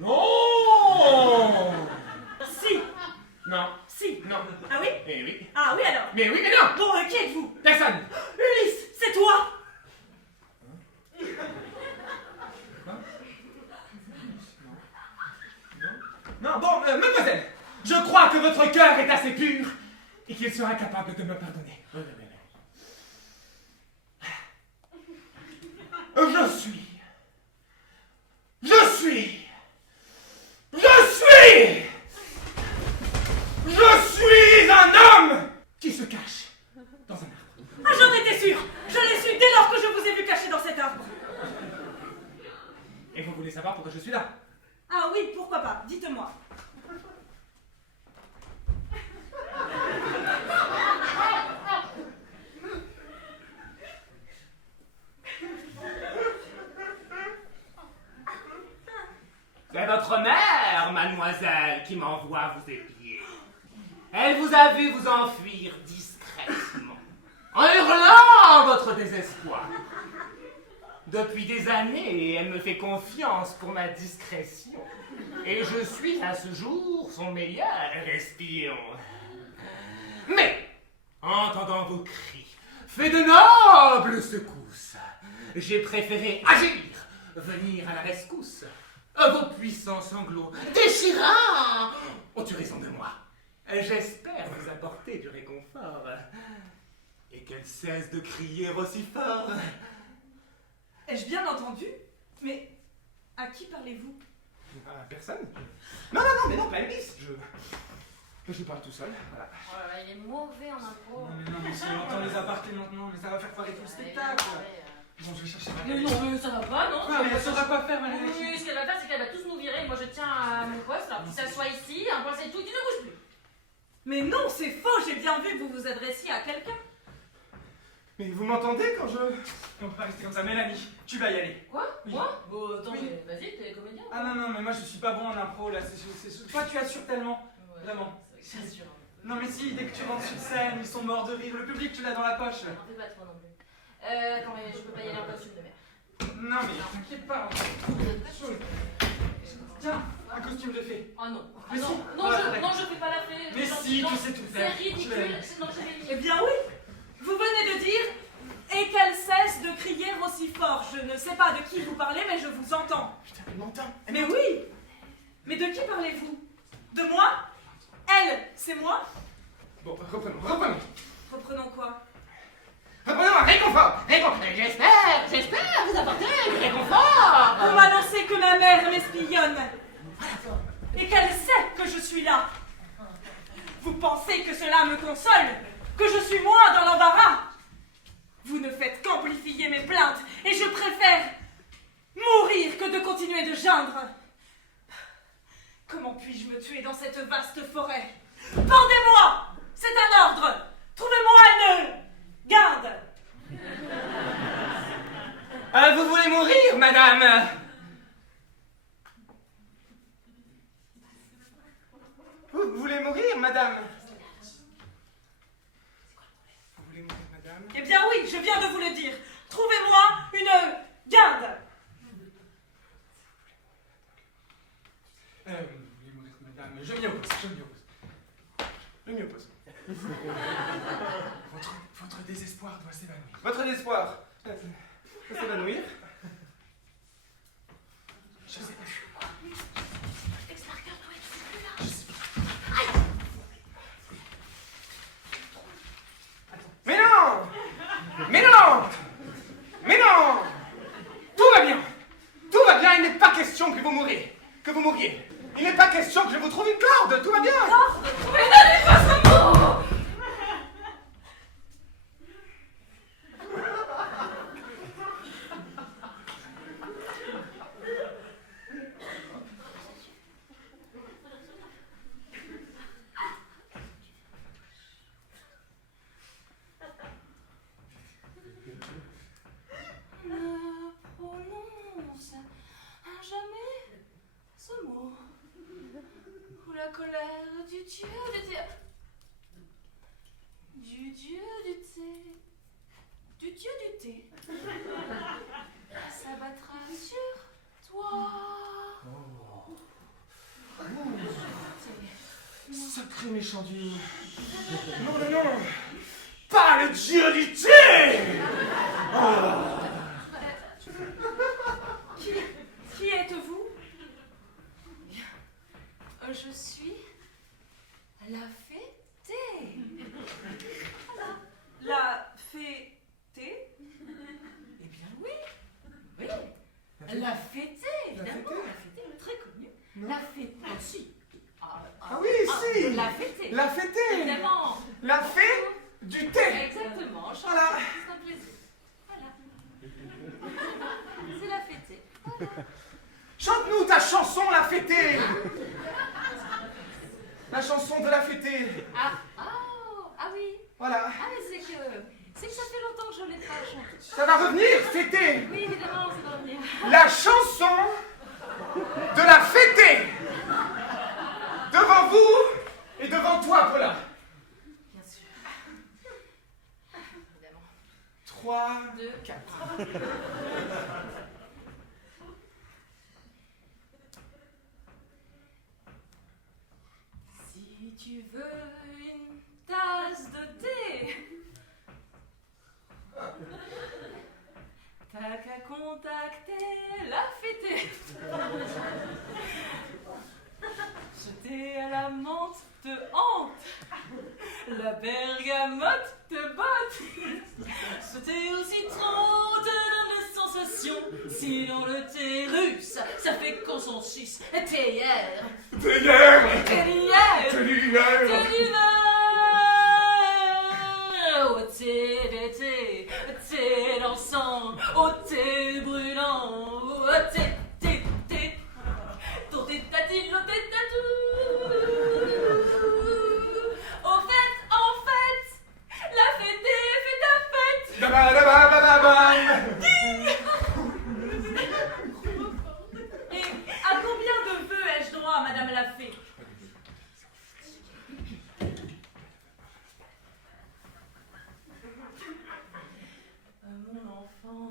Non. Si. Non. Si. Non. Ah oui? Eh oui. Ah oui alors? Mais oui, mais non. Bon, qui êtes-vous? Personne. Ulysse, c'est toi? Non, bon, mademoiselle, je crois que votre cœur est assez pur et qu'il sera capable de me pardonner. Je suis un homme qui se cache dans un arbre. Ah, j'en étais sûre. Je l'ai su dès lors que je vous ai vu caché dans cet arbre. Et vous voulez savoir pourquoi je suis là? Ah oui, pourquoi pas, dites-moi. mademoiselle qui m'envoie vous épier. Elle vous a vu vous enfuir discrètement, en hurlant votre désespoir. Depuis des années, elle me fait confiance pour ma discrétion. Et je suis à ce jour son meilleur espion. Mais, entendant vos cris, fait de nobles secousses, j'ai préféré agir, venir à la rescousse. Vos puissants sanglots déchirants ont eu raison de moi. J'espère vous apporter du réconfort. Et qu'elle cesse de crier aussi fort. Ai-je bien entendu? Mais à qui parlez-vous? Personne. Non, mais non, pas Elvis. Je parle tout seul, voilà. Oh là là, il est mauvais en impro. Non, mais si on entend les apartés maintenant, mais ça va faire foirer tout le spectacle. Bon, je vais chercher ma Mais non, mais ça va pas, non? mais elle saura quoi faire, Marie. Oui, ce qu'elle va faire, c'est qu'elle va tous nous virer. Moi, je tiens à mon poste, alors qu'il s'assoit ici, un point c'est tout, tu ne bouges plus. Mais non, c'est faux, j'ai bien vu que vous vous adressiez à quelqu'un. Mais vous m'entendez quand je... On peut pas rester comme ça, Mélanie, tu vas y aller. Quoi? Oui. Moi? Bon, attends, Oui. mais vas-y, t'es comédien. Ah non, mais moi je suis pas bon en impro là, toi tu assures tellement. Ouais, Vraiment. c'est vrai que j'assure. Non mais si, dès que tu rentres sur scène, ils sont morts de rire, le public tu l'as dans la poche. N'en fais pas trop non plus. Attends, mais je peux pas y aller en costume de mer. Non mais t'inquiète pas. Tiens, un costume de fée. Oh non. Ah Mais non, si. non, Voilà, non, je fais pas la fée. Mais Gentil, si, non, tu sais tout c'est faire. ridicule. Non, je vais Eh bien oui, vous venez de dire « Et qu'elle cesse de crier aussi fort ». Je ne sais pas de qui vous parlez, mais je vous entends. Putain, elle m'entend. Mais oui. Mais de qui parlez-vous? De moi? Elle, c'est moi? Bon, reprenons. Reprenons quoi? Reprenons un réconfort. J'espère vous apporter du réconfort. Vous m'annoncez que ma mère m'espionne et qu'elle sait que je suis là. Vous pensez que cela me console? Que je suis moi dans l'embarras? Vous ne faites qu'amplifier mes plaintes et je préfère mourir que de continuer de geindre. Comment puis-je me tuer dans cette vaste forêt? Pendez-moi! C'est un ordre! Trouvez-moi une garde! Vous voulez mourir, madame? Vous voulez mourir, madame? Vous voulez mourir, madame? Eh bien oui, je viens de vous le dire. Trouvez-moi une garde. Vous voulez mourir, madame, je m'y oppose. Je m'y oppose. Votre désespoir doit s'évanouir. Votre désespoir va s'évanouir. Je sais pas. Ex-marqueur doit être plus là. Mais non! Tout va bien, il n'est pas question que vous mouriez. Il n'est pas question que je vous trouve une corde, tout va bien. Mais n'allez pas ce mot! Prononce à jamais ce mot ou la colère du dieu du thé. Du dieu du thé. Du dieu du thé. S'abattra sur toi. Sacré méchant dieu. Non. Pas le dieu du thé. Qui êtes-vous? Je suis la fêtée. La fêtée? Eh bien oui. La fêtée, évidemment. La fêtée, très connue. La fêtée. Ah si. Ah oui, si. La fêtée. La fêtée. Évidemment. La fée du thé. Exactement. Voilà. C'est un plaisir. Voilà. C'est la fêtée. Voilà. Chante-nous ta chanson, la fêtée. La chanson de la fêtée. Ah oui. Voilà. Ah mais c'est que ça fait longtemps que je ne l'ai pas chanté. Ça va revenir, fêtée. Oui, évidemment, ça va revenir. La chanson de la fêtée. devant vous et devant toi, Paula. Bien sûr. Évidemment. 3, 2, 4. Si tu veux une tasse de thé, t'as qu'à contacter la fêtée. Ce thé à la menthe te hante, la bergamote te botte. Ce thé au citron te donne des sensations. Sinon le thé russe, ça fait consensus. Théière, Théière, théière, Théière. au thé d'été, thé dansant, au thé brûlant, au thé, ton thé tatine, au thé tatou. En fait, la fête fait ta fête. Dabadabababam. Et à combien de vœux ai-je droit, Madame la Fée? Mon enfant,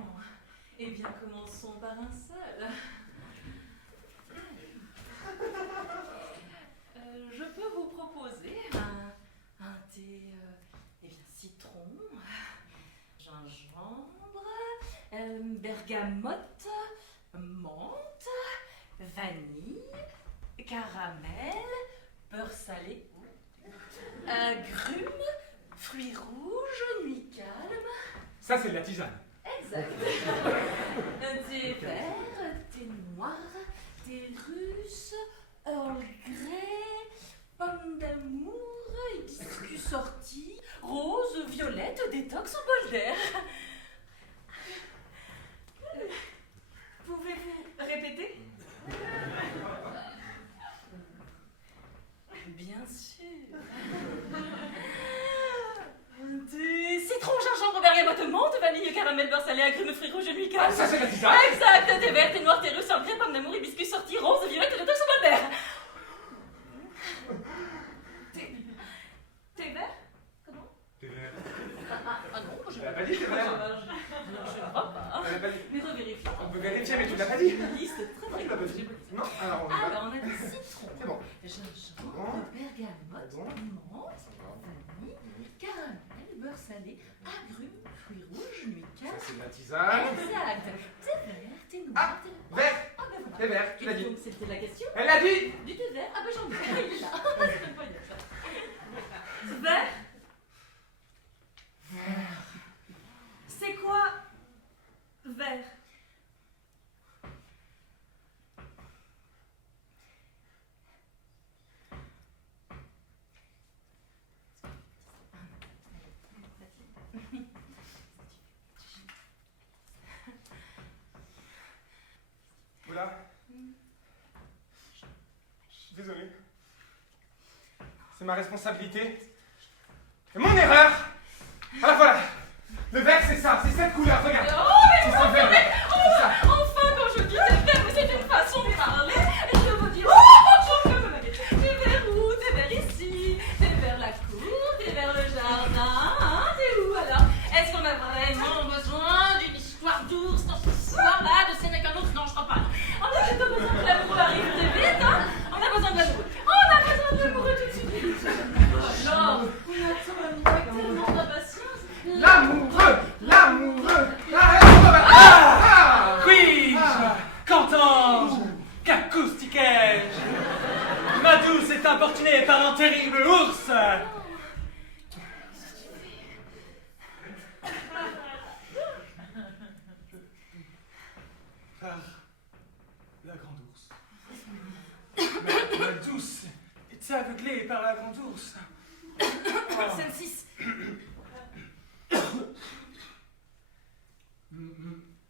eh bien commençons par un seul. Je peux vous proposer un thé eh bien, citron, gingembre, bergamote, menthe, vanille, caramel, beurre salé, agrumes, fruits rouges, nuit calme. Ça, c'est de la tisane. Exact. Thé vert, thé noir, thé russe, Earl Grey, pomme d'amour, hibiscus ortie, rose, violette, détox en bol d'air. Pouvez-vous répéter? Bien sûr. Thé citron, gingembre, bergamote, menthe, vanille, caramel, beurre salé, agrumes, fruits rouges, nuit calme. Ça, c'est de la tisane. Exact, thé vert, thé noir, thé russe, Earl Grey, pomme d'amour, hibiscus ortie, rose, violette, détox en bol d'air. Thé vert? Comment? Théière. Ah non, je Tu l'as pas dit, Théière. Non, je ne crois pas. Tu l'as pas dit. Mais revérifie. On peut vérifier, mais tu l'as pas dit. Une liste très Tu très l'as pas dit. Non, alors on Ah, va. bah on a dit citron, C'est bon. gingembre, bergamote, Bon. menthe, vanille, caramel, beurre salé, agrumes, fruits rouges, nuit Ça, calme. c'est de la tisane. Exact. Thé vert, thé noir, Ah, thé... vert. Ah, ben voilà. Thé vert, tu l'as Et dit. donc, c'était la question. Elle l'a dit. Du thé vert, ah ben j'en ai, il est là. C'est incroyable. Vert? C'est quoi vert? Voilà. Je suis désolé. C'est ma responsabilité. C'est mon erreur. Ah voilà. Le vert, c'est ça. C'est cette couleur. Regarde. Oh, mais C'est ce vert. C'est ça. enfin, quand je dis thé vert, mais c'est une façon de parler. Et je vous dis, oh, je me baguette. T'es vers où? T'es vers ici. T'es vers la cour. T'es vers le jardin. Hein? T'es où alors? Est-ce qu'on a vraiment besoin d'une histoire d'ours dans cette histoire-là de Sénégal? Non, je crois pas. On a plutôt besoin que l'amour arrive très vite. Hein? On a besoin de l'amour. On a besoin de l'amour tout de suite. Alors, on attend avec tellement d'impatience. L'amoureux. L'amoureux. Ah. Quis-je? Qu'entends-je? Qu'acoustiquai-je? Ma douce est importunée par un terrible ours. Par la grande ours. Ma douce est aveuglée par la grande ours. Scène 6.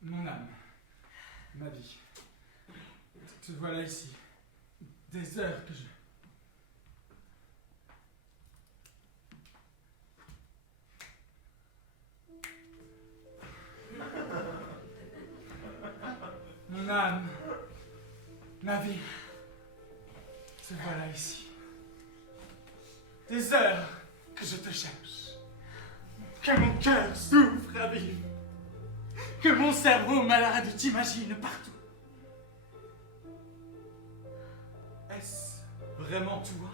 Mon âme, ma vie, te voilà ici. Des heures que je... Mon âme, ma vie, te voilà ici. des heures que je te cherche, que mon cœur souffre à vivre, que mon cerveau malade t'imagine partout. Est-ce vraiment toi?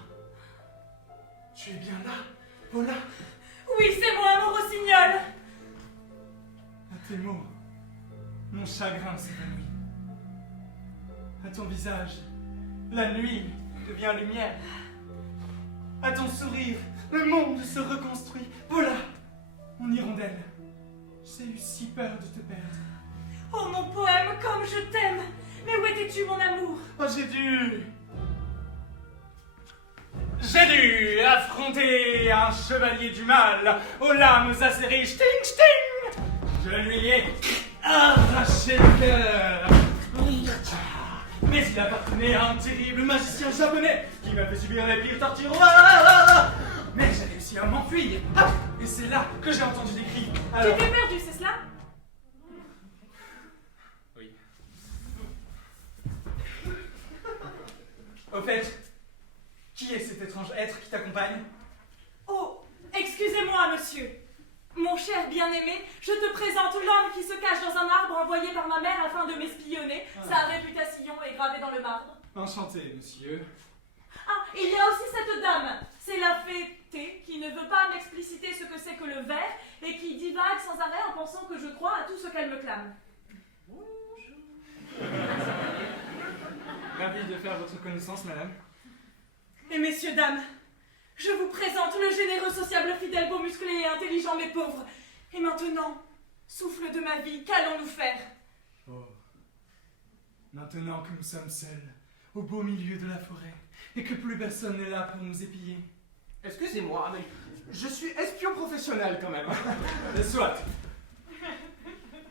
Tu es bien là, Paula? Oui, c'est moi, mon rossignol. À tes mots, mon chagrin s'évanouit. À ton visage, la nuit devient lumière. À ton sourire, le monde se reconstruit. Paula, mon hirondelle, j'ai eu si peur de te perdre. Oh, mon poème, comme je t'aime. Mais où étais-tu, mon amour? Oh, j'ai dû affronter un chevalier du mal aux lames acérées. Sting, sting! Je lui ai arraché le cœur. Mais il appartenait à un terrible magicien japonais qui m'a fait subir les pires tortures. Mais j'ai réussi à m'enfuir. Et c'est là que j'ai entendu des cris. Alors... Tu t'es perdu, c'est cela? Oui. Au fait, qui est cet étrange être qui t'accompagne? Oh, excusez-moi, monsieur. Mon cher bien-aimé, je te présente l'homme qui se cache dans un arbre envoyé par ma mère afin de m'espionner. Sa réputation est gravée dans le marbre. Enchanté, monsieur. Ah, il y a aussi cette dame. C'est la fée T qui ne veut pas m'expliciter ce que c'est que le ver et qui divague sans arrêt en pensant que je crois à tout ce qu'elle me clame. Ravi de faire votre connaissance, madame. Et messieurs, dames, je vous présente le généreux, sociable, fidèle, beau, musclé et intelligent, mais pauvre. Et maintenant, souffle de ma vie, qu'allons-nous faire? Oh. Maintenant que nous sommes seuls, au beau milieu de la forêt, et que plus personne n'est là pour nous épier. Excusez-moi, mais je suis espion professionnel quand même. Soit.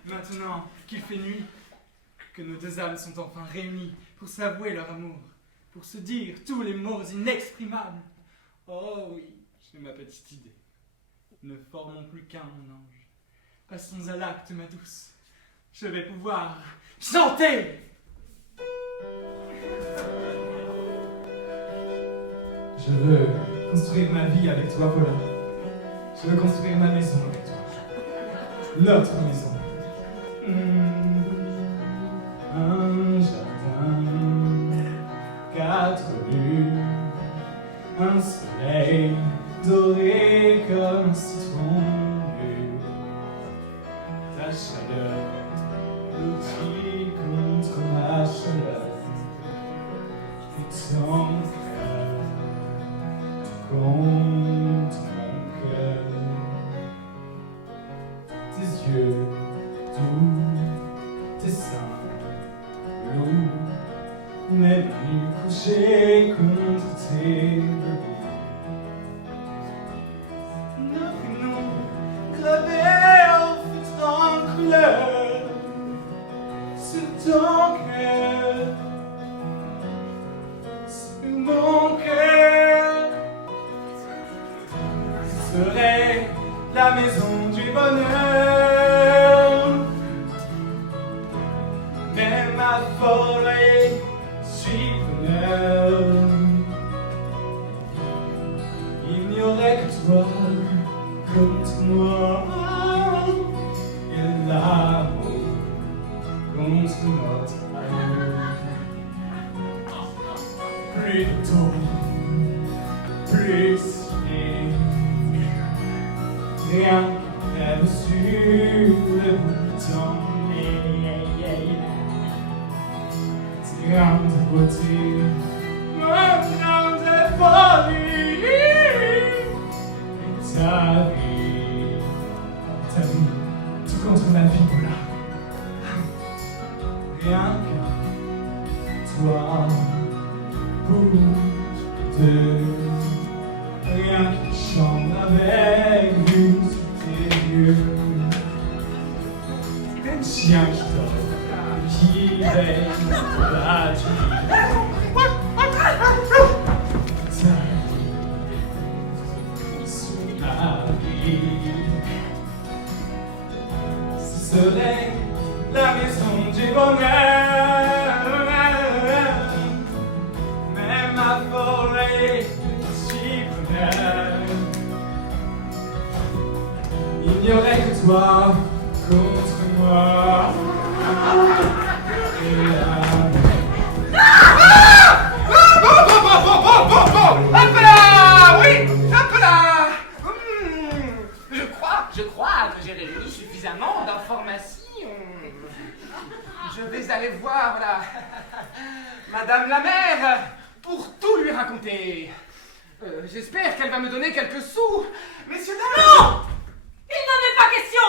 Maintenant qu'il fait nuit, que nos deux âmes sont enfin réunies pour s'avouer leur amour, pour se dire tous les mots inexprimables. Oh oui, j'ai ma petite idée. Ne formons plus qu'un, mon ange. Passons à l'acte, ma douce. Je vais pouvoir chanter. Je veux construire ma vie avec toi, Paula. Je veux construire ma maison avec toi. Notre maison. Un jardin, 4 rues, un soleil doré comme un citron mûr. Ta chaleur blottit contre ma chaleur. Et ton cœur contre mon cœur. Tes yeux doux, tes seins lourds, mes nuits couchées contre tes genoux. Nos prénoms gravés au feutre en couleur sur ton cœur, sur mon cœur. Ce serait la maison du bonheur. Même ma forêt suis bonheur. Il n'y aurait que toi contre moi. Et l'amour contre notre amour. Plus de tôt, plus ciel. Rien qui rêve sur le bouton. Grande beauté, ma grande folie, et ta vie, tout contre ma vie, voilà. Rien que toi, pour deux, rien qui chante avec nous sous tes yeux, un chien qui dort. Qui veille la nuit. Sur ma vie, ce serait la maison du bonheur. Même ma forêt, si bonheur. toi contre moi. Et Bon, hop là, oui, hop là. Je crois que j'ai réuni suffisamment d'informations. Je vais aller voir Madame la mère pour tout lui raconter. J'espère qu'elle va me donner quelques sous. Messieurs, dames. Non! Il n'en est pas question!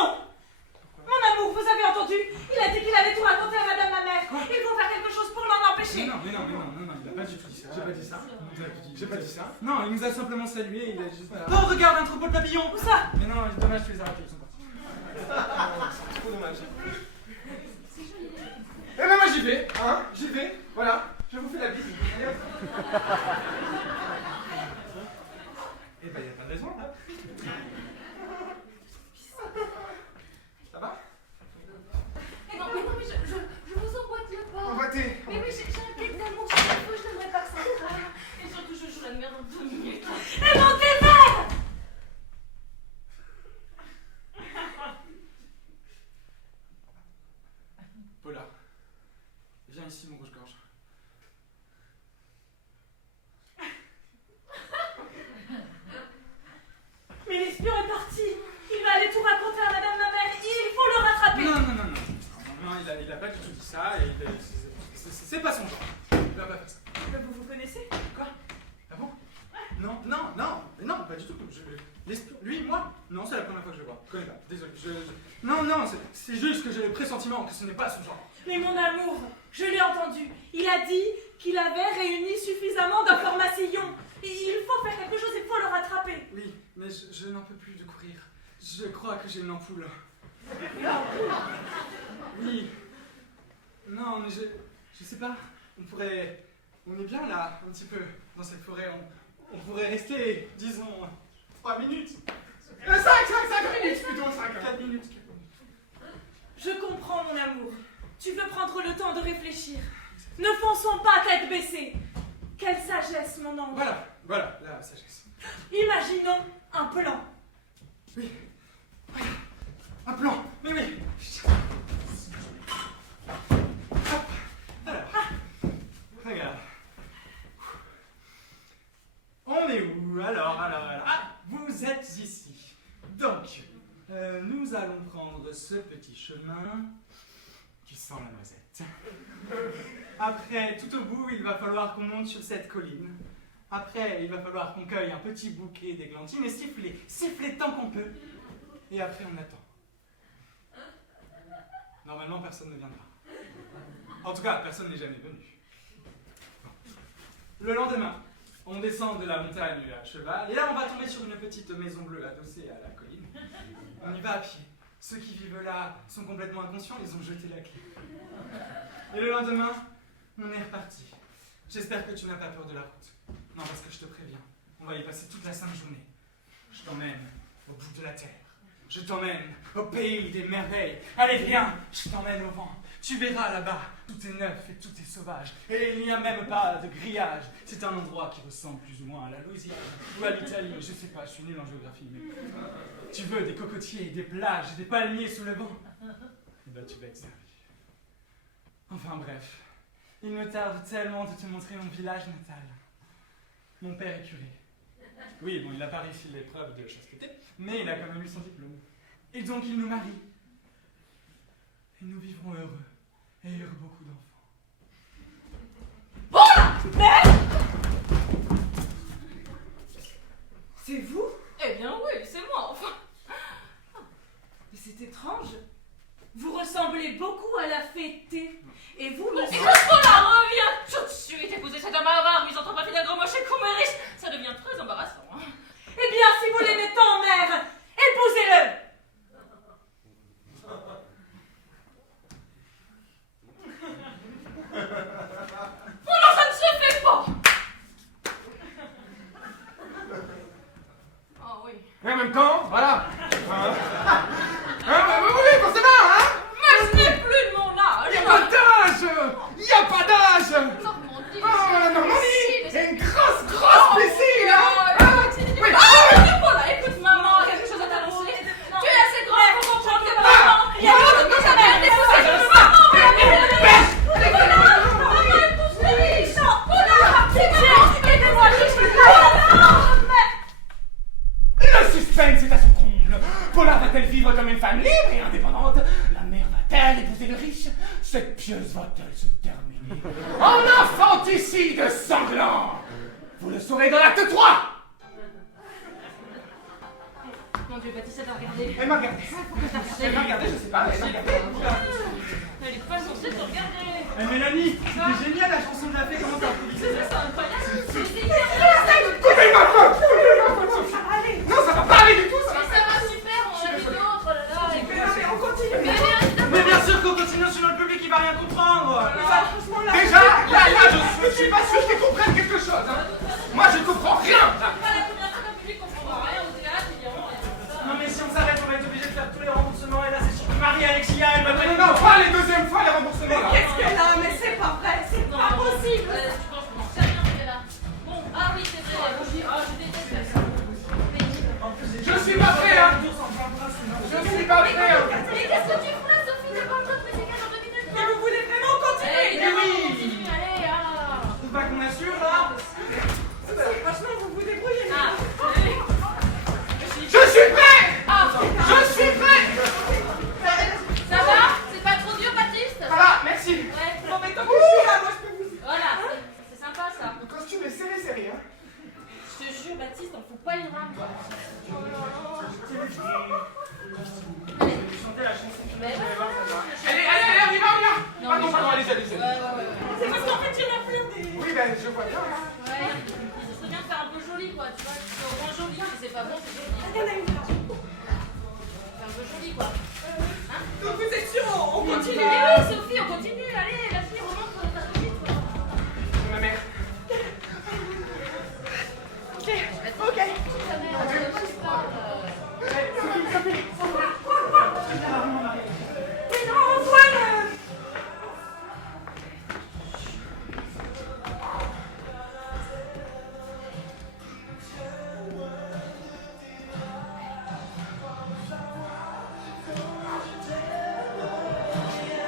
Mon amour, vous avez entendu? Il a dit qu'il allait tout raconter à Madame ma mère. Il faut faire quelque chose pour l'en empêcher. non, il a pas du tout dit ça. J'ai pas dit ça. Non, il nous a simplement salué, il a juste... Oh, regarde, un troupeau de papillons! Où ça? Mais non, dommage, tu les as ratés, ils sont partis. C'est trop dommage. Eh ben moi j'y vais, hein, j'y vais, voilà, je vous fais la bise. Eh ben, y a pas de raison, là. Ça va? Mais non, mais je vous emboîte le pas. Emboîté. Mais oui, j'ai un cake d'amour sur la peau, je n'aimerais pas que ça crame. Et surtout, je joue la merde en 2 minutes. Et mon tévère! Paula, viens ici, mon rouge-gorge. Mais l'espion est parti. Il va aller tout raconter à Madame ma mère. Il faut le rattraper. Non, il a pas du tout dit ça, et c'est pas son genre. Il va pas faire ça. Vous connaissez? Quoi? Ah bon? Non, pas du tout. L'espion, lui, moi? Non, c'est la première fois que je le vois. Je connais pas, désolé. Non, c'est juste que j'ai le pressentiment que ce n'est pas son genre. Mais mon amour, je l'ai entendu. Il a dit qu'il avait réuni suffisamment d'informations. Il faut faire quelque chose, il faut le rattraper. Oui, mais je n'en peux plus de courir. Je crois que j'ai une ampoule. Oui. Non, mais je sais pas. On est bien là, un petit peu, dans cette forêt. On pourrait rester, disons, 3 minutes. 5 minutes plutôt, 4 minutes. Je comprends, mon amour. Tu veux prendre le temps de réfléchir. Ne fonçons pas tête baissée. Quelle sagesse, mon ange. Voilà, la sagesse. Imaginons un plan. Oui. Voilà. Un plan. Mais oui. Hop. Alors. Regarde. On est où? Alors. Ah, vous êtes ici. Donc, nous allons prendre ce petit chemin qui sent la noisette. Après, tout au bout, il va falloir qu'on monte sur cette colline. Après, il va falloir qu'on cueille un petit bouquet d'églantines et siffler tant qu'on peut. Et après, on attend. Normalement, personne ne viendra. En tout cas, personne n'est jamais venu. Bon. Le lendemain, on descend de la montagne à cheval, et là, on va tomber sur une petite maison bleue adossée à la colline. On y va à pied. Ceux qui vivent là sont complètement inconscients, ils ont jeté la clé. Et le lendemain, on est reparti. J'espère que tu n'as pas peur de la route. Non, parce que je te préviens, on va y passer toute la sainte journée. Je t'emmène au bout de la terre. Je t'emmène au pays des merveilles. Allez, viens, je t'emmène au vent. Tu verras là-bas, tout est neuf et tout est sauvage. Et il n'y a même pas de grillage. C'est un endroit qui ressemble plus ou moins à la Louisiane ou à l'Italie. Je sais pas, je suis nul en géographie. Mais... Tu veux des cocotiers, des plages, des palmiers sous le vent? Eh ben, tu vas être servi. Enfin bref, il me tarde tellement de te montrer mon village natal. Mon père est curé. Oui, bon, il n'a pas réussi l'épreuve de chasteté, mais il a quand même eu son diplôme. Et donc il nous marie. Et nous vivrons heureux, et heureux beaucoup d'enfants. Oh! Mais c'est vous? Eh bien oui, c'est moi, enfin. Mais c'est étrange. Vous ressemblez beaucoup à la fée T. Et vous, Et monsieur... Paula revient tout de suite épouser cet homme avare, misanthrope, nègre, moche et riche. Ça devient très embarrassant. Hein. Eh bien, si vous l'aimez tant, mère, épousez-le! Oh non, ça ne se fait pas. Oh oui. Et en même temps, voilà. Oui, forcément, hein. Mais ce n'est plus de mon âge. Il n'y a pas d'âge. Il n'y a pas d'âge. Normandie. Oh, la Normandie. Piscine, C'est une grosse piscine, hein. Ah, Paula, écoute maman, quelque chose à t'annoncer. épouser le riche, cette pieuse va-t-elle se terminer en infanticide sanglant? Vous le saurez dans l'acte 3. Mon Dieu, Baptiste, elle t'a regardé. Elle m'a regardé. Faut que t'as regardé. Elle m'a regardé, je sais pas, elle m'a regardé. Elle est pas censée te regarder. Eh Mélanie, c'était génial la chanson de la fée, comment t'as improvisé ça? C'est incroyable. C'est hyper Écoutez ma faute. Ça va aller. Non, ça va pas aller du tout, ça. Mais ça va super, on a vu d'autres là. Mais on continue. Mais bien sûr qu'on continue, sinon le public il va rien comprendre. Franchement, là. Déjà, là, je suis pas sûr qu'ils comprennent quelque chose. Hein. Moi, je comprends rien. C'est pas la première fois qu'un public comprendra rien au théâtre, ils diront rien. Non mais si on s'arrête, on va être obligé de faire tous les remboursements et là c'est sûr que Marie-Alexia elle va Non, non, pas les deuxièmes fois, les remboursements. Là. Qu'est-ce qu'elle a? Mais c'est pas vrai, c'est pas possible. Tu penses qu'on sait rien, c'est là. Bon, ah oui, c'est vrai. Je déteste ça. Je suis pas prêt, hein. Je suis pas prêt, hein. Mais qu'est-ce que tu fous là, Sophie? T'as pas le temps de musical dans 2 minutes. Mais vous voulez vraiment continuer? Eh oui, continue, allez, ah. Faut pas qu'on assure là. Franchement, vous vous débrouillez. Ah, Je suis prêt. ah. Je suis prêt. Ça va? C'est pas trop dur, Baptiste? Ça va, merci. Ouais. Bon, mais tant que je suis là, moi je peux vous. Voilà, c'est sympa ça. Le costume est serré, hein. Je te jure, Baptiste, on fout pas une rame, quoi. Chantez la chanson. Mais ouais, Allez, on y va. Pardon, allez. C'est parce qu'en fait, j'ai la fleur des. Oui, ben, je vois bien, hein. ouais. Ce serait bien de faire un peu joli, quoi, tu vois. C'est au moins joli, si c'est pas bon, c'est joli. Il y en a une là. C'est un peu joli, quoi. Donc vous êtes sûr, on continue? Eh oui, Sophie, on continue, allez, la fille, remonte ta Sophie, quoi. Ma mère. Ok, ok. Ta mère, je parle. Mais non, Antoine!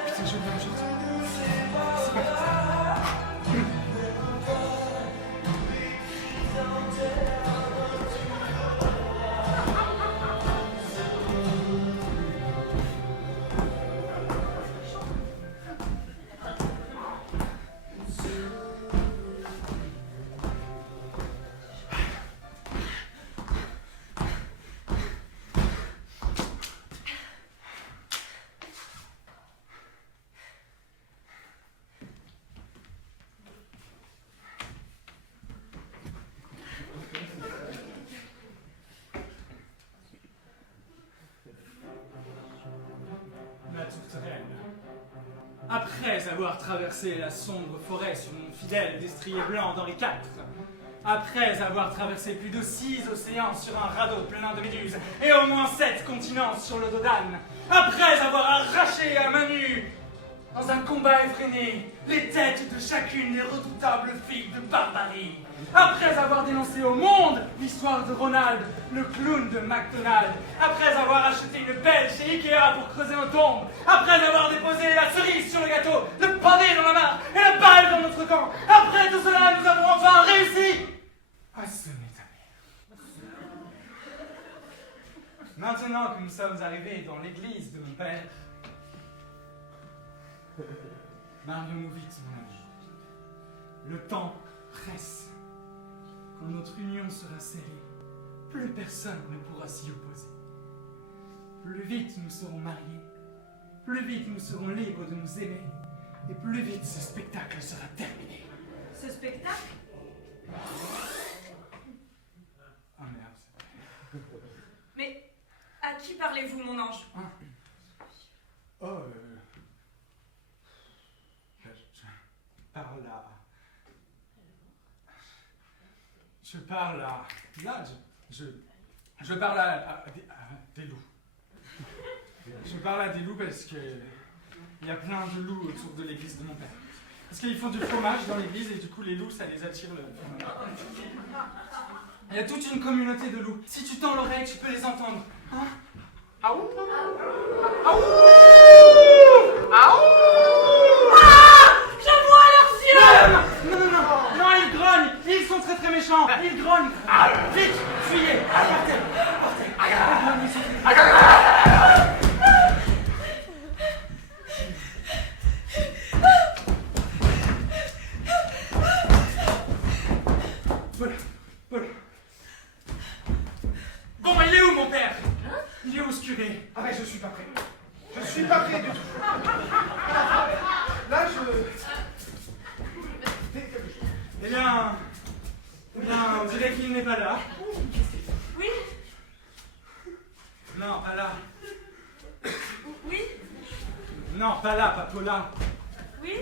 Putain, je viens de chanter. La tourterelle. Après avoir traversé la sombre forêt sur mon fidèle destrier blanc d'Henri IV, après avoir traversé plus de 6 océans sur un radeau plein de méduses et au moins 7 continents sur le dos d'âne, après avoir arraché à main nue, dans un combat effréné, les têtes de chacune des redoutables filles de barbarie, après avoir dénoncé au monde l'histoire de Ronald, le clown de McDonald's, après avoir acheté une pelle chez Ikea pour creuser un tombe, après avoir déposé la cerise sur le gâteau, le pavé dans la mare et la balle dans notre camp, après tout cela, nous avons enfin réussi à semer ta mère. Maintenant que nous sommes arrivés dans l'église de mon père, marions-nous vite, mon ami. Le temps presse. Quand notre union sera scellée, plus personne ne pourra s'y opposer. Plus vite nous serons mariés, plus vite nous serons libres de nous aimer, et plus vite ce spectacle sera terminé. Ce spectacle? Ah merde, c'est vrai. Mais à qui parlez-vous, mon ange? Oh, je parle à... Là, je parle à des loups. Je parle à des loups parce que il y a plein de loups autour de l'église de mon père. Parce qu'ils font du fromage dans l'église et du coup les loups ça les attire le fromage. Il y a toute une communauté de loups. Si tu tends l'oreille, tu peux les entendre. Hein? Aouh! Aouh! Aouh! Je vois leurs yeux! Non, ils grognent! Ils sont très très méchants! Ils grognent! Vite! Fuyez! Partez! Partez! Là, je... Eh bien, on dirait qu'il n'est pas là. Oui? Non, pas là. Oui? Non, pas là, pas Paula. Oui?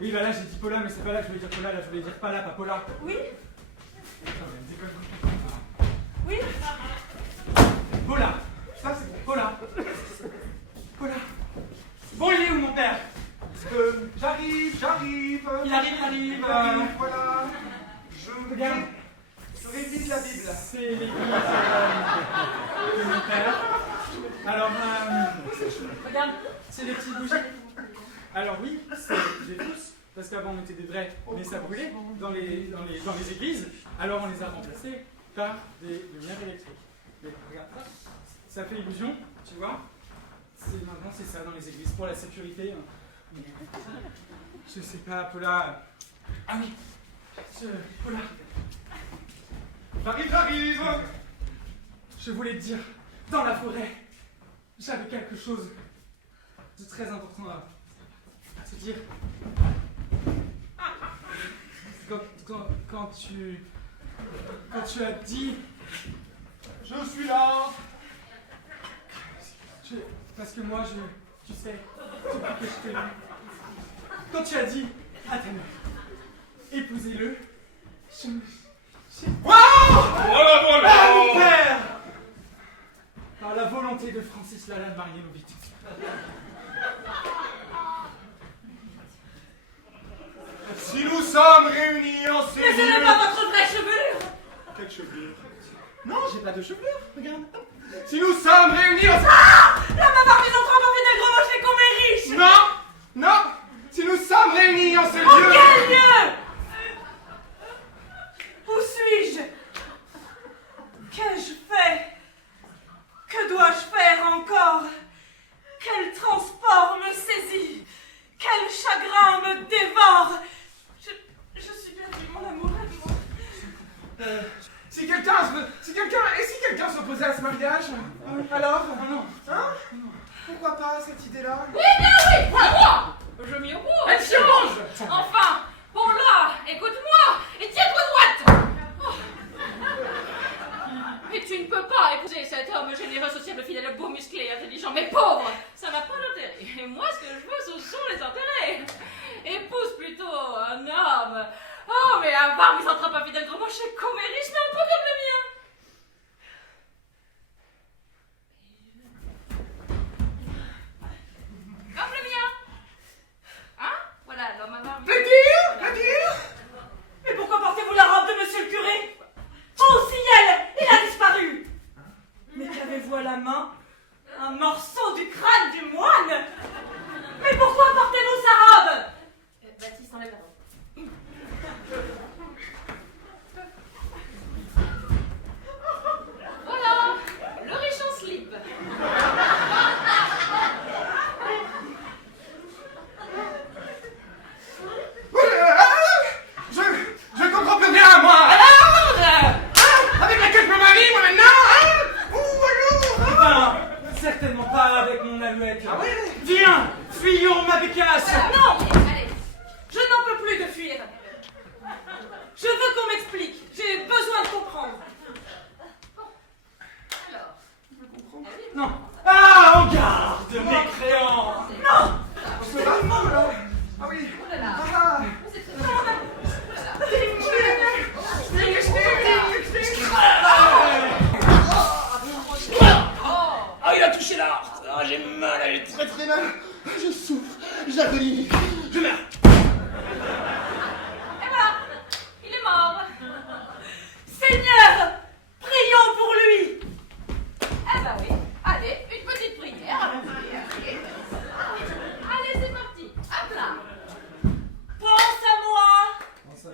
Oui, bah là j'ai dit Paula, mais c'est pas là que je voulais dire Paula, là je voulais dire pas là, pas Paula. Oui? Putain, mais elle me déconne. Oui? Paula, ça c'est bon, Paula. Paula. Bon, il est où mon père? J'arrive. Il arrive. Voilà. Je révise la Bible. C'est l'église de mon père. Alors, regarde, c'est des petites bougies. Alors oui, c'est des fausses, parce qu'avant on était des vrais, mais ça brûlait dans les églises. Alors on les a remplacées par des lumières électriques. Mais regarde, ça fait illusion, tu vois. Maintenant c'est ça dans les églises, pour la sécurité. Je sais pas, Paula. Ah oui, Paula. J'arrive. Je voulais te dire, dans la forêt, j'avais quelque chose de très important à te dire. Quand tu as dit... Je suis là. Parce que moi, tu sais, depuis que je t'ai vu, quand tu as dit à ta mère, épousez-le, Voilà. Ah, mon père! Par la volonté de Francis Lalanne Marianovic. Si nous sommes réunis en ces Mais ce n'est pas votre vraie chevelure! Quelle chevelure? Non, j'ai pas de chevelure, regarde. Si nous sommes réunis en... La bavard des enfants pour des gros mochés comme est riche! Non. Si nous sommes réunis en ce En lieu... quel lieu? Où suis-je? Qu'ai-je fait? Que dois-je faire encore? Quel transport me saisit? Quel chagrin me dévore? Je suis perdue, mon amour, aide-moi. Si quelqu'un s'opposait à ce mariage, alors? Non. Hein? Pourquoi pas cette idée-là? Oui, moi! Je m'y oppose. Elle se mange. Enfin, bon là, écoute-moi et tiens-toi droite. Oh. Mais tu ne peux pas épouser cet homme généreux, sociable, fidèle, beau, musclé, intelligent, mais pauvre. Ça n'a pas d'intérêt. Et moi, ce que je veux, ce sont les intérêts. Épouse plutôt un homme. Oh, mais avare, misanthrope, infidèle, gros moche, comme et riche, mais un peu comme le mien. Comme le mien. Hein? Voilà, l'homme avare. Plaît-il? Mais pourquoi portez-vous la robe de monsieur le curé? Oh ciel, il a disparu! Mais qu'avez-vous à la main? Un morceau du crâne du moine? Mais pourquoi portez-vous sa robe? Baptiste, enlève la robe. Voilà, le riche en slip. Je comprends plus rien, moi. Alors, avec laquelle je me marie, moi, maintenant, Putain, certainement pas avec mon alouette. Ah oui? Viens, fuyons ma bécasse. Non! Allez. Je n'en peux plus de fuir. Je veux qu'on m'explique. J'ai besoin de comprendre. Alors. Non. Ah, en garde, mécréant. Non! C'est vraiment, là. Ah oui. Oh là là. Ah. Ah, il a touché là. Ah, j'ai mal, elle est très très mal. Je souffre, j'agonie, je meurs. Eh ben, il est mort. Seigneur, prions pour lui. Eh ben oui. Allez, une petite prière. Allez, allez c'est parti. Hop là. Pense à moi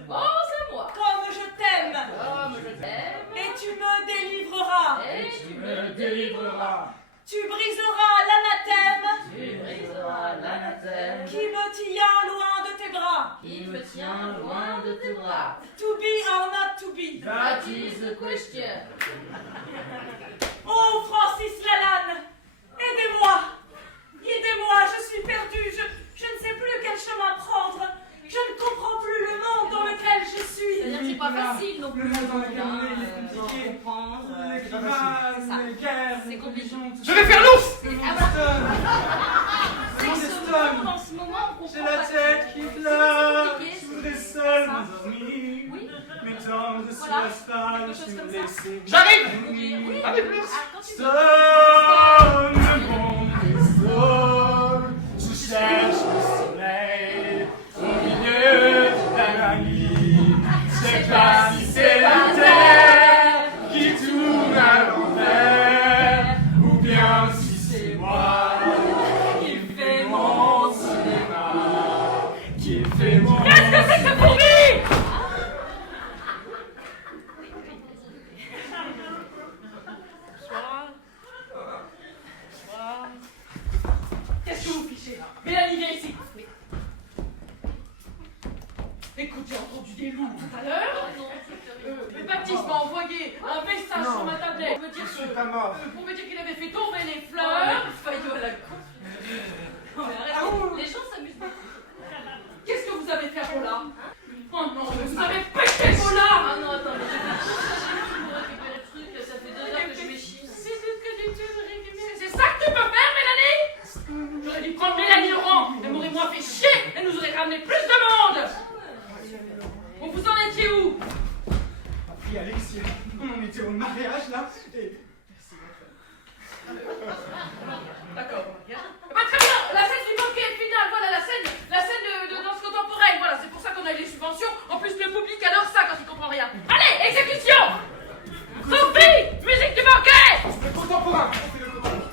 Bon, c'est moi. comme je t'aime. Comme je t'aime. Et tu me délivreras. Et tu Me délivreras. Tu briseras l'anathème briseras l'anathème qui me tient loin de tes bras. qui me tient loin de tes bras. To be or not to be. That is the question. Oh Francis Lalanne, aidez-moi. facile non Le plus. monde dans lequel on est, il est Faut compliqué. comprendre. Les C'est climats, ça. les guerres, C'est les compliqué. pollutions, tout Je ça. vais faire l'ours! Le monde Ah est bah. stone. Le C'est monde que est ce stone. monde, en ce moment, on J'ai comprend la pas tête tout. qui C'est pleure, compliqué, je c'est- voudrais seul ça. m'endormir. Oui. Mes jambes sur Voilà. l'asphalte, Quelque chose je comme me ça. laisser J'arrive! Oui. Avec l'ours! Ah, quand tu veux. Stone, le monde est stone. Je cherche le soleil au milieu de la nuit. Je sais pas si c'est la terre qui tourne à l'envers ou bien si c'est moi qui fais mon cinéma, qui fait mon Qu'est-ce que c'est que ce fourmi? Qu'est-ce que vous fichez là? Mélanie, viens ici. Écoute, j'ai entendu des loups tout à l'heure. Le Baptiste m'a envoyé un message sur ma tablette pour me dire Je suis pas mort. pour me dire qu'il avait fait tomber les fleurs. Faillot à la con. Non mais arrête, les gens s'amusent beaucoup. Qu'est-ce que vous avez fait à Paula? Oh non, mais vous avez pété Paula! Ah non, attends, mais j'ai pas pour récupérer le truc, ça fait 2 heures que je m'échine. C'est tout ce que j'ai dû récupérer. C'est ça que tu peux faire, Mélanie? J'aurais dû prendre Mélanie Laurent. Elle m'aurait moins fait chier. Elle nous aurait ramené plus de monde. Bon, vous en étiez où? Après Alexia, on en était au mariage là, et... D'accord. Bah, très bien. La scène du banquet est finale. Voilà la scène de danse contemporaine. Voilà, c'est pour ça qu'on a eu les subventions. En plus, le public adore ça quand il comprend rien. Allez, exécution! Sophie, musique du banquet! Le contemporain! On fait le contemporain.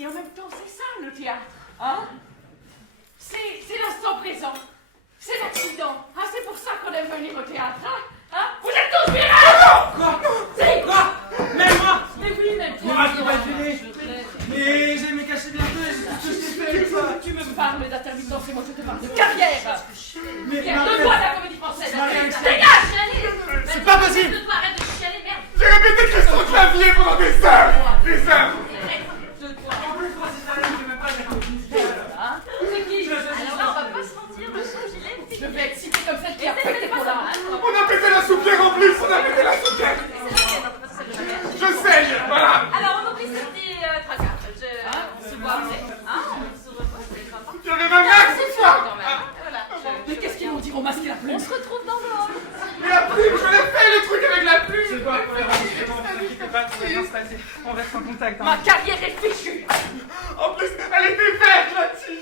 Et en même temps, c'est ça le théâtre, hein? C'est l'instant présent. C'est l'accident. Ah, c'est pour ça qu'on aime venir au théâtre, hein? Vous êtes tous virables! Quoi? C'est Quoi? Même moi! Mais oui, même toi! Moi, je peux pas te gêner. Mais j'ai me cacher bientôt et j'ai tout ce que je t'ai fait avec toi. Tu me parles d'intermittence et moi je te parle de carrière! Mais Pierre, donne-moi la comédie française! Marie-Anne, Dégage! C'est pas possible! Arrête de chialer, merde. J'ai répété Christian Clavier pendant des heures! Des heures! De toi! En plus, moi, c'est ça, je même pas la comédie. Hein? C'est qui? Alors là, on va pas se mentir, le gilet. Je vais être citée comme celle qui a pété pour la main! On a pété la soupière en plus! On a pété la soupière! Je sais! Voilà! Alors, on oublie ce petit tracas. On se voit après. On se revoit, c'est sympa. Il y avait ma mère ce Quand soir! même. Voilà. Mais qu'est-ce qu'ils vont dire au masque et la plume? On se retrouve dans le hall. Mais la plume, je l'ai fait le truc avec la plume! C'est pas pour les renseignements, ne vous inquiétez pas, tout va bien se passer. On reste en contact. Ma carrière est fichue! En plus, elle était verte la tige!